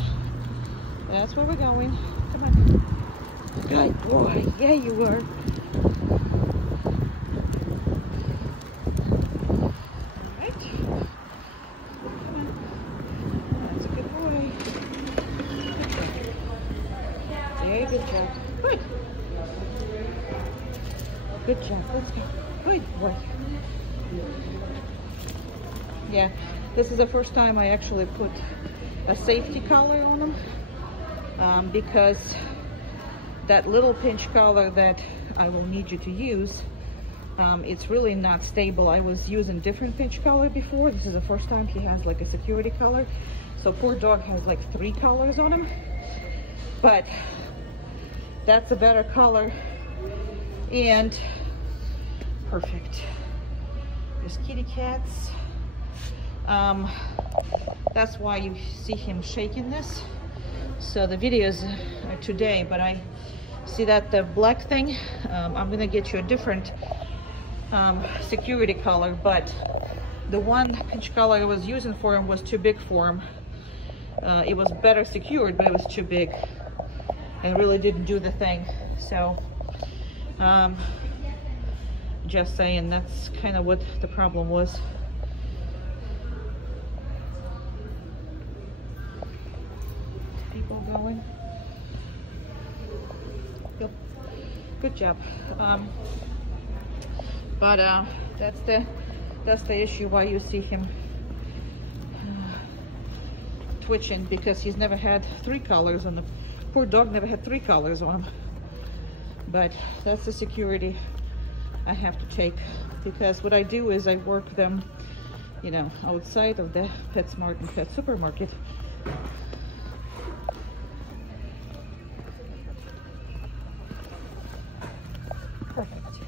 That's where we're going. Come on. Good boy. Yeah, you are. Good job. Let's go. Good boy. Yeah, this is the first time I actually put a safety collar on them because that little pinch collar that I will need you to use, it's really not stable. I was using different pinch collar before. This is the first time he has like a security collar. So poor dog has like 3 collars on him. But that's a better color. And perfect. There's kitty cats. That's why you see him shaking this. So the videos are today, but I see that the black thing, I'm gonna get you a different security collar, but the one pinch collar I was using for him was too big for him. It was better secured, but it was too big and really didn't do the thing. So just saying, that's kind of what the problem was. People going. Good job. But that's the issue why you see him twitching, because he's never had 3 collars on the poor dog. Never had 3 collars on him. But that's the security I have to take, because what I do is I work them, you know, outside of the PetSmart and Pet Supermarket. Perfect.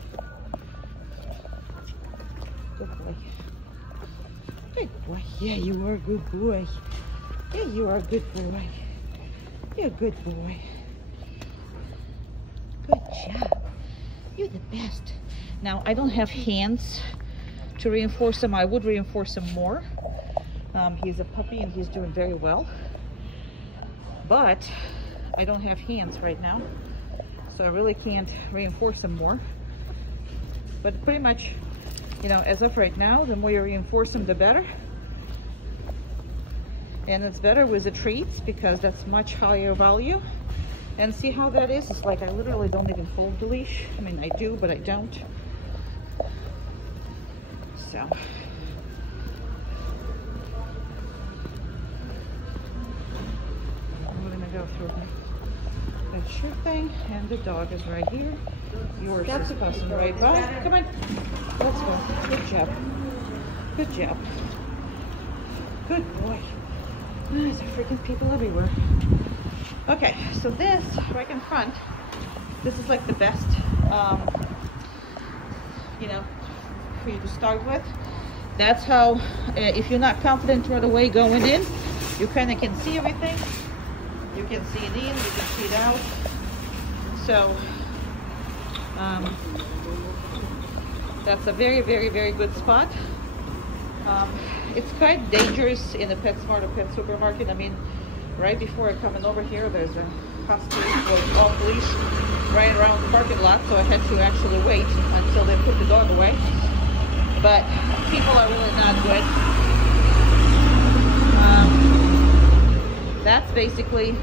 Good boy. Good boy. Yeah, you are a good boy. Yeah, you are a good boy. You're a good boy. Good job. You're the best. Now, I don't have hands to reinforce him. I would reinforce him more. He's a puppy and he's doing very well. But I don't have hands right now, so I really can't reinforce him more. But pretty much, you know, as of right now, the more you reinforce him, the better. And it's better with the treats because that's much higher value. And see how that is? It's like I literally don't even hold the leash. I mean, I do, but I don't. So. I'm gonna go through that shirt thing, and the dog is right here. Yours is passing right by. Come on, let's go. Good job. Good job. Good boy. There's freaking people everywhere. Okay, so this right in front, this is like the best, you know, for you to start with. That's how, if you're not confident right away going in, you kind of can see everything. You can see it in, you can see it out. So that's a very, very, very good spot. It's quite dangerous in a PetSmart or Pet Supermarket. I mean, right before coming over here, there's a husky with off leash right around the parking lot, so I had to actually wait until they put the dog away. But people are really not good. That's basically,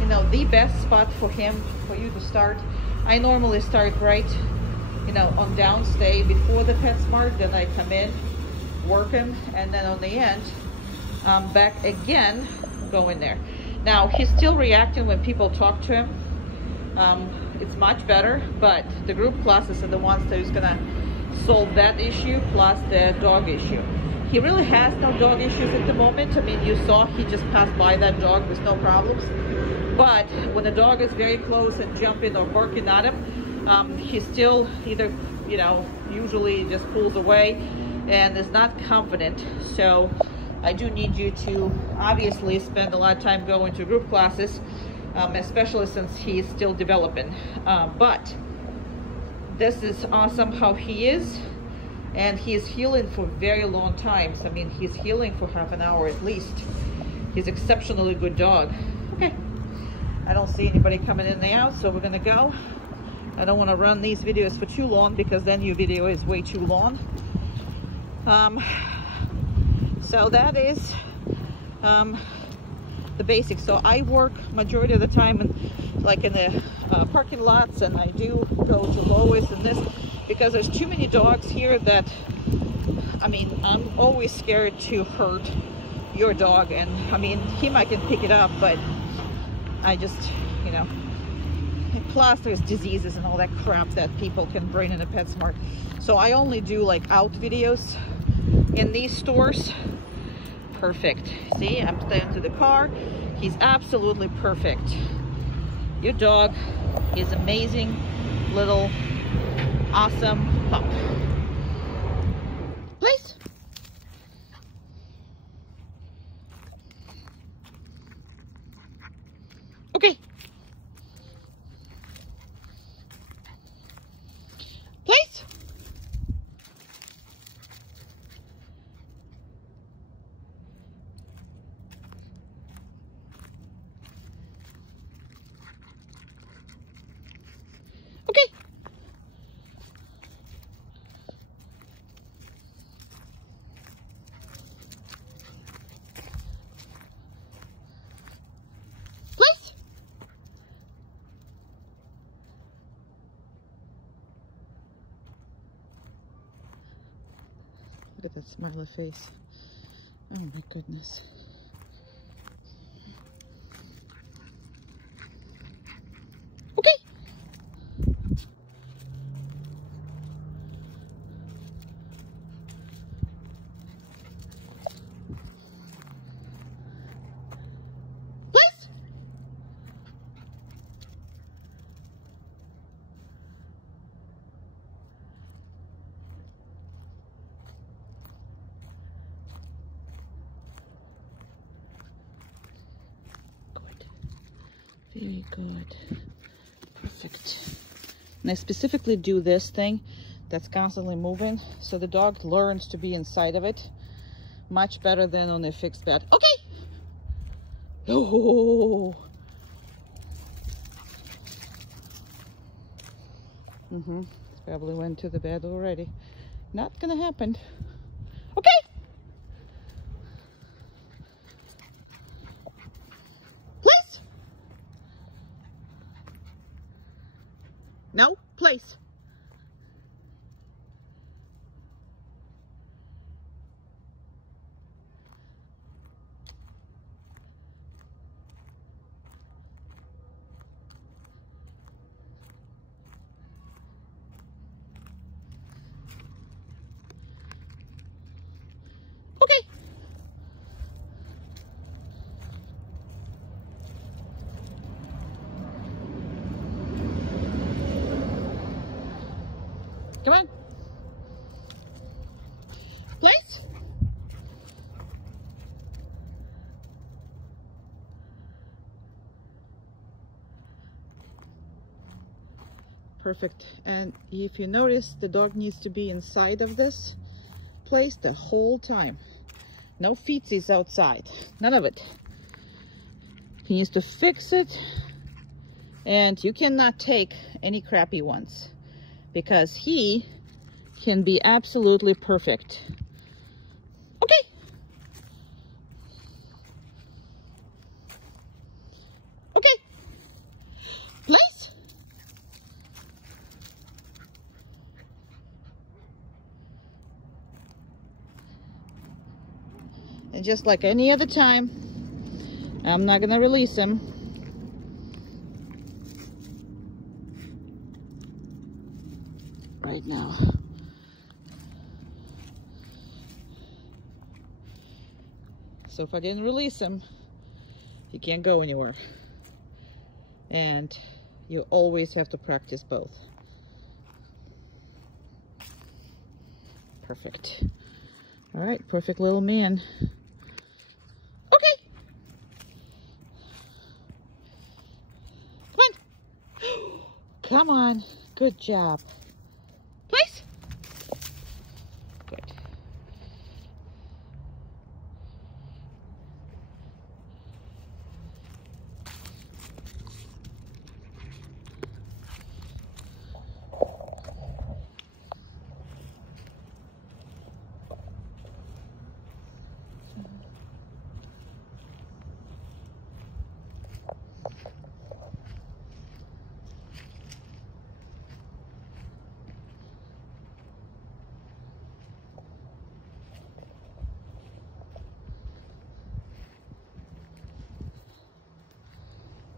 you know, the best spot for him, for you to start. I normally start right, you know, on downstay before the PetSmart, then I come in, work him, and then on the end, back again, go in there. Now, he's still reacting when people talk to him. It's much better, but the group classes are the ones that is gonna solve that issue, plus the dog issue. He really has no dog issues at the moment. I mean, you saw he just passed by that dog with no problems. But when the dog is very close and jumping or barking at him, he's still either, you know, usually just pulls away and is not confident. So I do need you to obviously spend a lot of time going to group classes, especially since he's still developing. But this is awesome how he is, and he's healing for very long times. I mean, he's healing for half an hour at least. He's exceptionally good dog. Okay, I don't see anybody coming in and out, so we're gonna go. I don't want to run these videos for too long because then your video is way too long. So that is the basics. So I work majority of the time in the parking lots, and I do go to Lois and this because there's too many dogs here that, I mean, I'm always scared to hurt your dog. And I mean, him I can pick it up, but I just, you know, plus there's diseases and all that crap that people can bring in a PetSmart. So I only do like out videos in these stores. Perfect. See, I'm staying to the car. He's absolutely perfect. Your dog is amazing, little awesome pup. Please. Okay. Place. Okay. Place. Look at that smiley face. Oh my goodness. Okay. Place. Good. Very good. Perfect. And I specifically do this thing that's constantly moving so the dog learns to be inside of it much better than on a fixed bed. Okay. Oh. Probably went to the bed already. Not gonna happen. Okay. Place. No, place. Okay. Come on. Place. Perfect. And if you notice, the dog needs to be inside of this place the whole time. No feetsies outside. None of it. He needs to fix it. And you cannot take any crappy ones because he can be absolutely perfect. Okay. Okay. Place. And just like any other time, I'm not gonna release him. Right now. So if I didn't release him, he can't go anywhere. And you always have to practice both. Perfect. All right, perfect little man. Okay. Come on. Come on. Good job. Place. Good.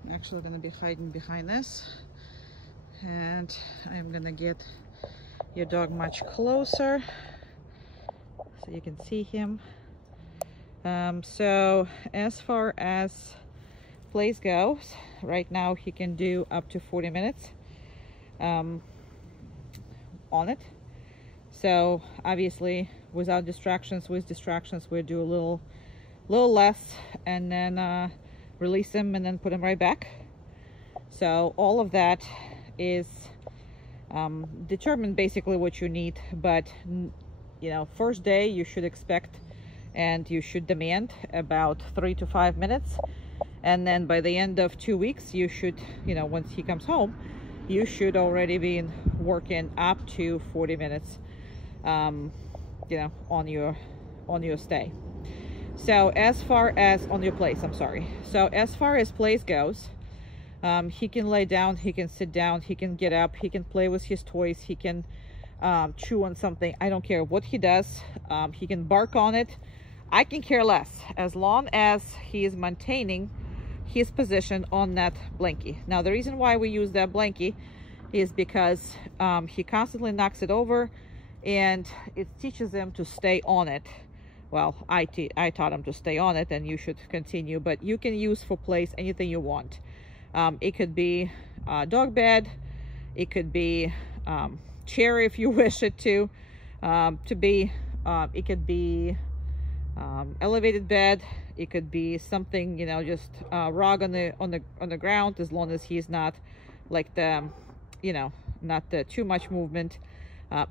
I'm actually going to be hiding behind this, and I'm going to get your dog much closer so you can see him. So as far as plays goes, right now he can do up to 40 minutes on it. So obviously without distractions, with distractions we'll do a little less, and then release him and then put him right back. So all of that is determine basically what you need. But you know, first day you should expect and you should demand about 3 to 5 minutes, and then by the end of 2 weeks you should, you know, once he comes home, you should already be working up to 40 minutes, you know, on your stay. So as far as on your place, I'm sorry. So as far as place goes, he can lay down, he can sit down, he can get up, he can play with his toys, he can chew on something. I don't care what he does. He can bark on it. I can care less, as long as he is maintaining his position on that blankie. Now, the reason why we use that blankie is because he constantly knocks it over, and it teaches him to stay on it. Well, I taught him to stay on it, and you should continue, but you can use for place anything you want. It could be a dog bed, it could be chair if you wish it to be, it could be elevated bed, it could be something, you know, just rug on the ground, as long as he's not like the, you know, not the too much movement.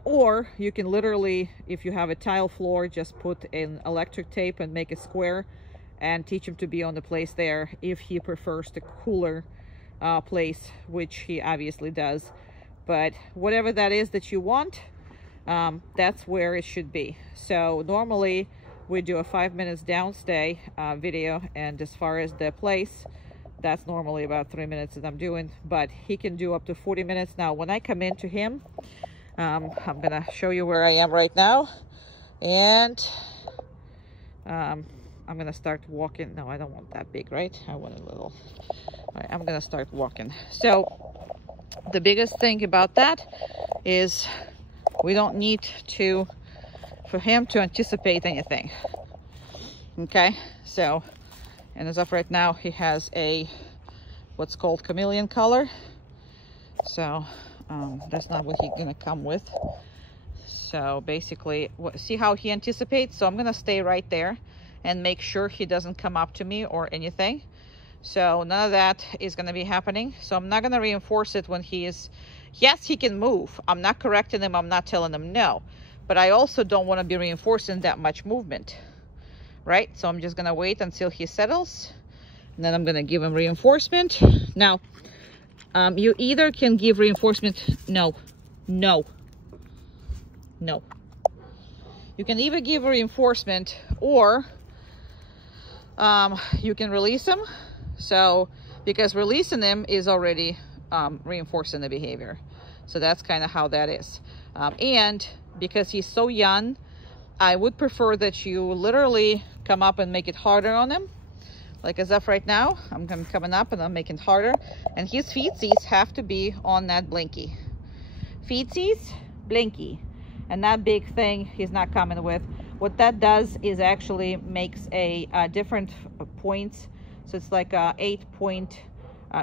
Or you can literally, if you have a tile floor, just put an electric tape and make a square and teach him to be on the place there, if he prefers the cooler place, which he obviously does. But whatever that is that you want, that's where it should be. So normally we do a 5 minutes downstay video, and as far as the place, that's normally about 3 minutes that I'm doing, but he can do up to 40 minutes. Now, when I come into him, I'm gonna show you where I am right now, and I'm gonna start walking. No, I don't want that big, right? I want a little. All right, I'm gonna start walking. So the biggest thing about that is we don't need for him to anticipate anything. Okay, so, and as of right now, he has a what's called chameleon color. So that's not what he's gonna come with. So basically, see how he anticipates? So I'm gonna stay right there and make sure he doesn't come up to me or anything. So none of that is gonna be happening. So I'm not gonna reinforce it when he is, yes, he can move. I'm not correcting him, I'm not telling him no. But I also don't want to be reinforcing that much movement, right? So I'm just gonna wait until he settles, and then I'm gonna give him reinforcement. Now, you either can give reinforcement, no. You can either give reinforcement, or you can release him. So, because releasing him is already reinforcing the behavior. So that's kind of how that is. And because he's so young, I would prefer that you literally come up and make it harder on him. Like as of right now, I'm coming up and I'm making it harder. And his feetsies have to be on that blankie. Feetsies, blankie. And that big thing he's not coming with. What that does is actually makes a different points. So it's like a 8-point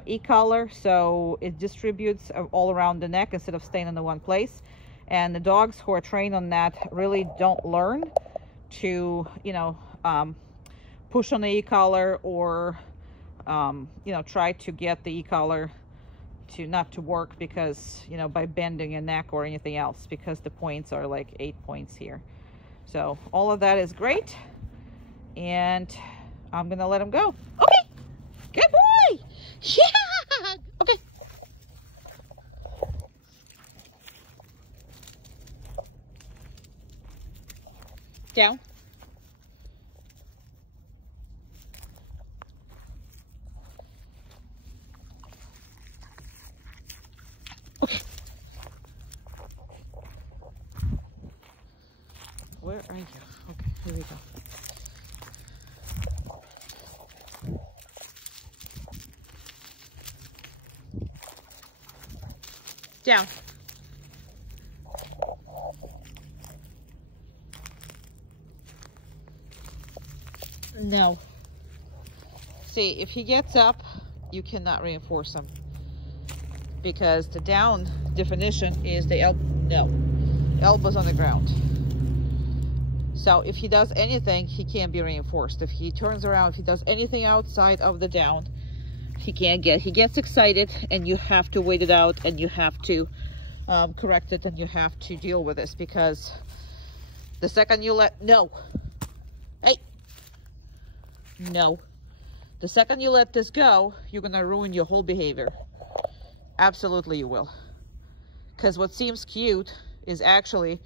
e-collar. So it distributes all around the neck instead of staying in the one place. And the dogs who are trained on that really don't learn to, you know, push on the e-collar, or, you know, try to get the e-collar to not to work, because, you know, by bending a neck or anything else, because the points are like 8 points here. So all of that is great. And I'm going to let him go. Okay. Good boy. Yeah. Okay. Down. Okay. Where are you? Okay, here we go. Down. No. See, if he gets up, you cannot reinforce him, because the down definition is the elbows on the ground. So if he does anything, he can't be reinforced. If he turns around, if he does anything outside of the down, he can't get. He gets excited and you have to wait it out and you have to correct it and you have to deal with this, because the second you no. Hey. No. The second you let this go, you're gonna ruin your whole behavior. Absolutely you will. Because what seems cute is actually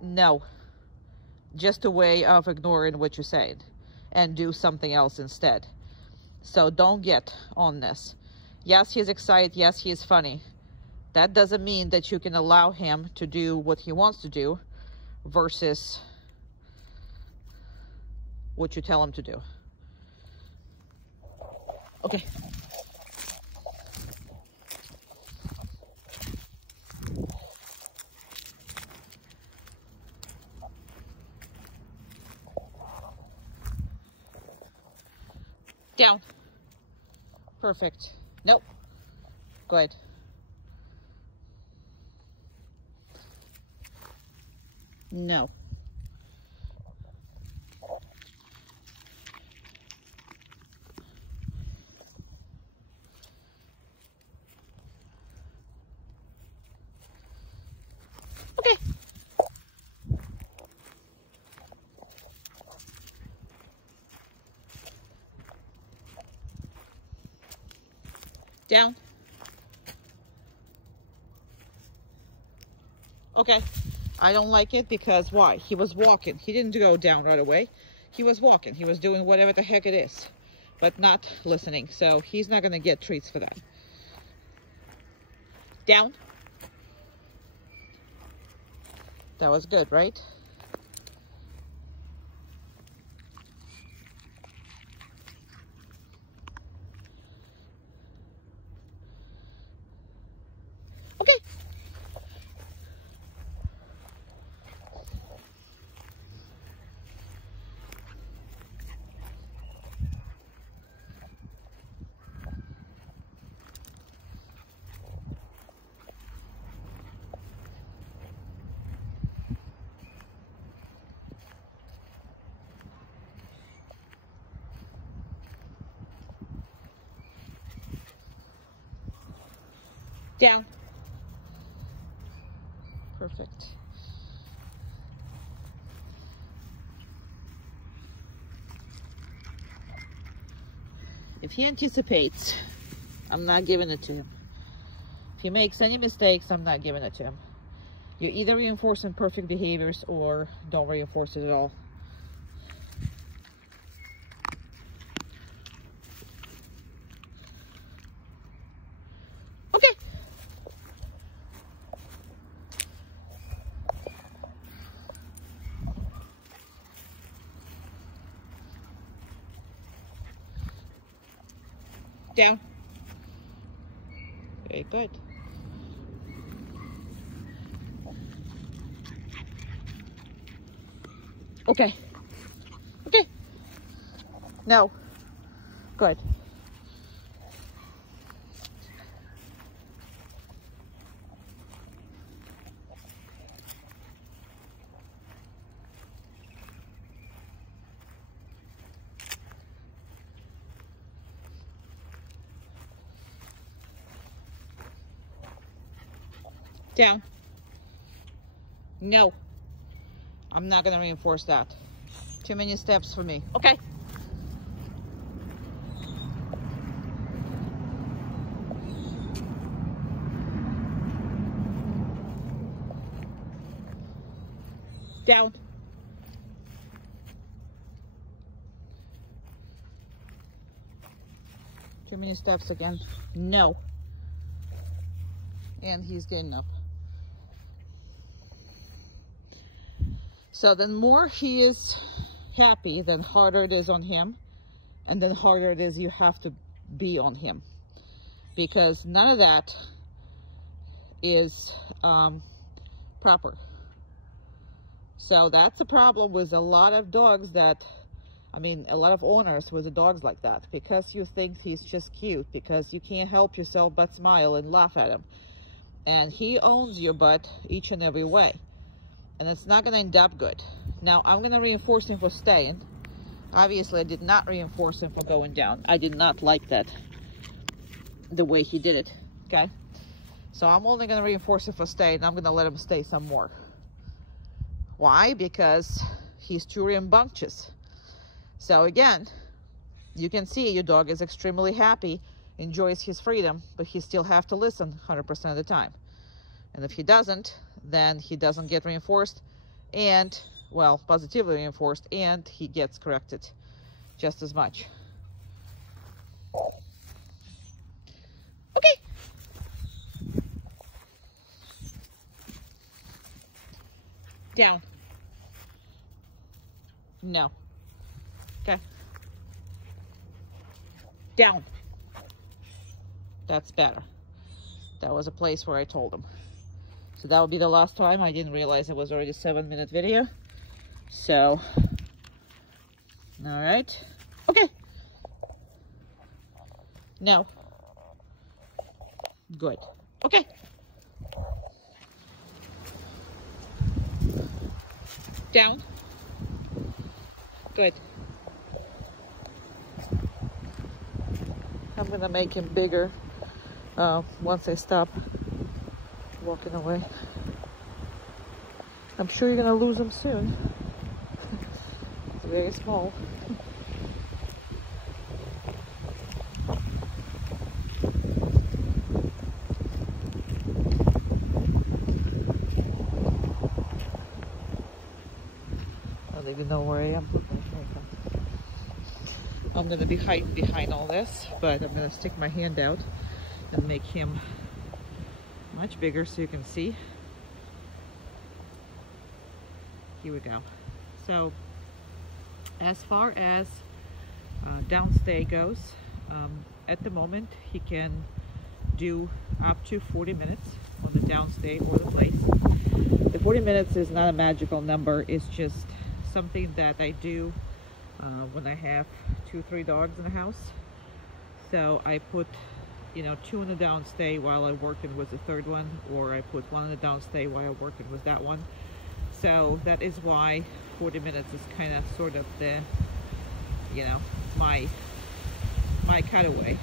no. Just a way of ignoring what you're saying and do something else instead. So don't get on this. Yes, he's excited. Yes, he is funny. That doesn't mean that you can allow him to do what he wants to do versus what you tell him to do. Okay. Down. Perfect. Nope. Good. No. Okay. Down. Okay. I don't like it because why? He was walking. He didn't go down right away. He was walking. He was doing whatever the heck it is, but not listening. So he's not going to get treats for that. Down. That was good, right? Okay. Down. Perfect. If he anticipates, I'm not giving it to him. If he makes any mistakes, I'm not giving it to him. You're either reinforcing perfect behaviors or don't reinforce it at all. Okay. Down. Very good. Okay. Okay. No. Good. Down. No. I'm not going to reinforce that. Too many steps for me. Okay. Down. Too many steps again. No. And he's good enough. So the more he is happy, then harder it is on him. And then harder it is you have to be on him. Because none of that is proper. So that's a problem with a lot of dogs that, I mean, a lot of owners with the dogs like that. Because you think he's just cute. Because you can't help yourself but smile and laugh at him. And he owns your butt each and every way. And it's not going to end up good. Now, I'm going to reinforce him for staying. Obviously, I did not reinforce him for going down. I did not like that. the way he did it. Okay, so I'm only going to reinforce it for stay, and I'm going to let him stay some more. Why? Because he's too rambunctious. So again, you can see your dog is extremely happy, enjoys his freedom, but he still have to listen 100% of the time. And if he doesn't, then he doesn't get reinforced, and, well, positively reinforced, and he gets corrected just as much. Okay. Down. No. Okay. Down. That's better. That was a place where I told him. So that will be the last time. I didn't realize it was already a 7-minute video. So, all right. Okay. No. Good. Okay. Down. Good. I'm gonna make him bigger once I stop walking away. I'm sure you're gonna lose him soon. It's very small. I don't even know where I am. I'm gonna be hiding behind all this, but I'm gonna stick my hand out and make him much bigger so you can see. Here we go. So as far as downstay goes, at the moment he can do up to 40 minutes on the downstay or the place. The 40 minutes is not a magical number, it's just something that I do when I have 2-3 dogs in the house. So I put, you know, 2 in the downstay while I'm working with the third one, or I put 1 in the downstay while I'm working with that one. So that is why 40 minutes is kind of sort of the, you know, my cutaway.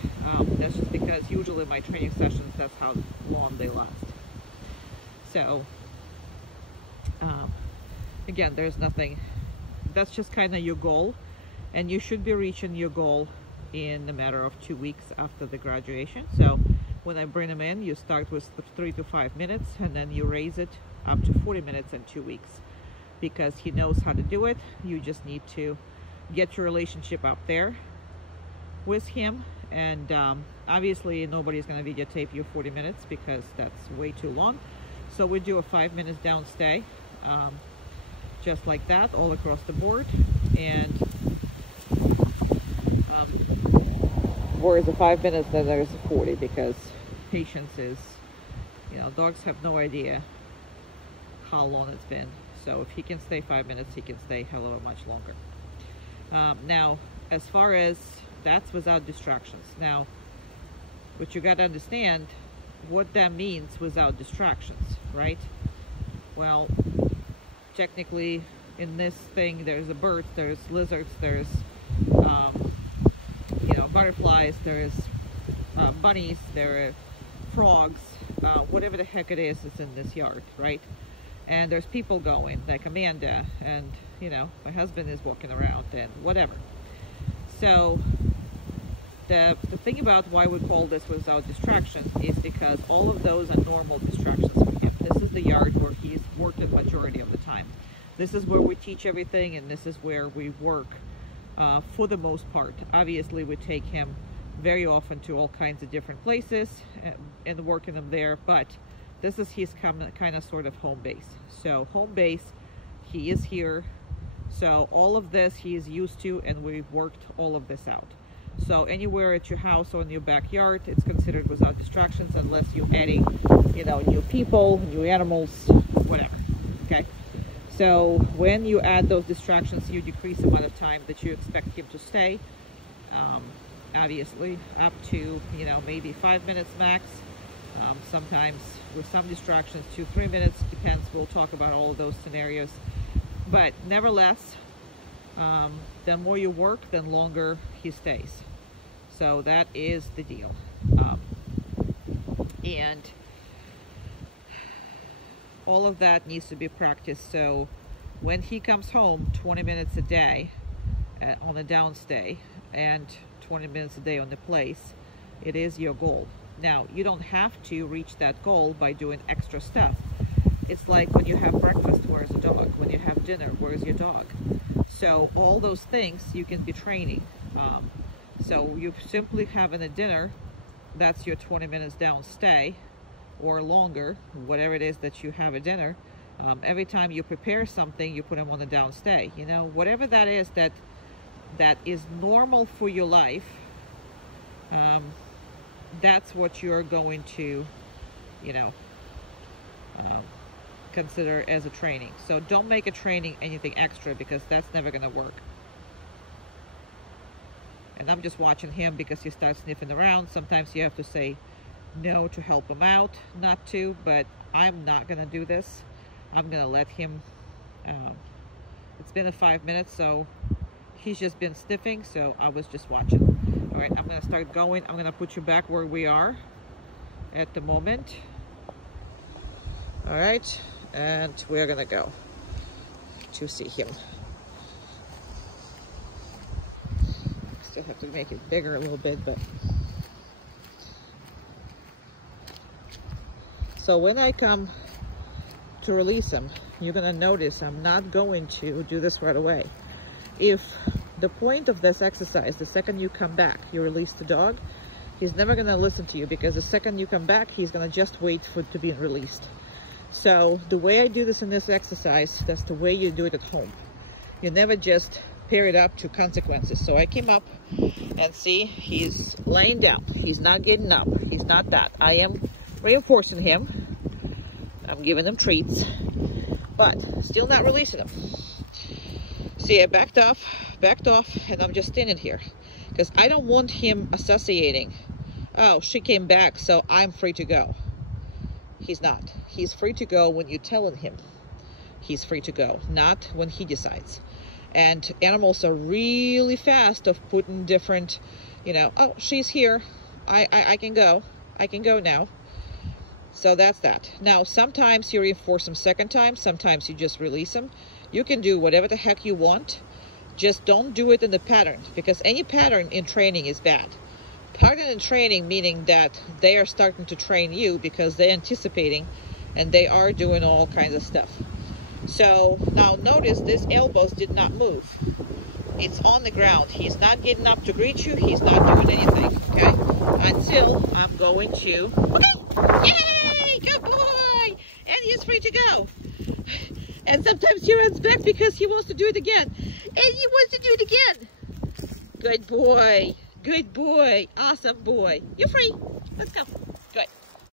That's just because usually my training sessions, that's how long they last. So again, there's nothing, that's just kind of your goal, and you should be reaching your goal in a matter of 2 weeks after the graduation. So when I bring him in, you start with 3 to 5 minutes, and then you raise it up to 40 minutes in 2 weeks, because he knows how to do it. You just need to get your relationship up there with him. And obviously nobody's going to videotape you 40 minutes because that's way too long. So we do a 5 minutes downstay, just like that, all across the board. And whereas the 5 minutes, then there's 40, because patience is, you know, dogs have no idea how long it's been. So if he can stay 5 minutes, he can stay a hell of a much longer. Now, as far as that's without distractions. Now, what you got to understand, what that means without distractions, right? Well, technically in this thing, there's a bird, there's lizards, there's you know, butterflies, there's bunnies, there are frogs, whatever the heck it is in this yard, right? And there's people going, like Amanda, and, you know, my husband is walking around, and whatever. So the thing about why we call this without distractions is because all of those are normal distractions for him. This is the yard where he's worked the majority of the time. This is where we teach everything, and this is where we work for the most part. Obviously, we take him very often to all kinds of different places and working him there, but this is his kind of sort of home base. So home base, he is here. So all of this he is used to, and we've worked all of this out. So anywhere at your house or in your backyard, it's considered without distractions, unless you're adding, you know, new people, new animals, whatever. Okay. So when you add those distractions, you decrease the amount of time that you expect him to stay. Obviously, up to, you know, maybe 5 minutes max. Sometimes with some distractions, 2-3 minutes, depends. We'll talk about all of those scenarios. But nevertheless, the more you work, the longer he stays. So that is the deal. And all of that needs to be practiced. So when he comes home 20 minutes a day on a downstay and 20 minutes a day on the place, it is your goal. Now, you don't have to reach that goal by doing extra stuff. It's like when you have breakfast, where's the dog? When you have dinner, where's your dog? So all those things you can be training. So you simply having a dinner, that's your 20 minutes downstay or longer, whatever it is that you have a dinner. Every time you prepare something, you put them on the downstay. You know, whatever that is that is normal for your life, that's what you're going to, you know, consider as a training. So don't make a training anything extra, because that's never going to work. And I'm just watching him because he starts sniffing around. Sometimes you have to say no to help him out, not to, but I'm not going to do this. I'm going to let him, it's been 5 minutes, so he's just been sniffing, so I was just watching. All right, I'm going to start going. I'm going to put you back where we are at the moment. All right, and we're going to go to see him. Still have to make it bigger a little bit, but so when I come to release him, you're going to notice I'm not going to do this right away. If the point of this exercise, the second you come back, you release the dog, he's never going to listen to you, because the second you come back, he's going to just wait for it to be released. So the way I do this in this exercise, that's the way you do it at home. You never just pair it up to consequences. So I came up and see he's laying down. He's not getting up. He's not that. I am reinforcing him. I'm giving him treats, but still not releasing him. See, I backed off, and I'm just standing here because I don't want him associating, oh, she came back, so I'm free to go. He's not. He's free to go when you're telling him he's free to go, not when he decides. And animals are really fast of putting different, you know, oh, she's here. I can go. I can go now. So that's that. Now, sometimes you reinforce them second time. Sometimes you just release them. You can do whatever the heck you want. Just don't do it in the pattern, because any pattern in training is bad. Pattern in training meaning that they are starting to train you because they're anticipating and they are doing all kinds of stuff. So now notice this elbows did not move. It's on the ground. He's not getting up to greet you. He's not doing anything, okay? Until I'm going to, okay, yay, good boy! And he's free to go. And sometimes he runs back because he wants to do it again. And he wants to do it again. Good boy. Good boy. Awesome boy. You're free. Let's go.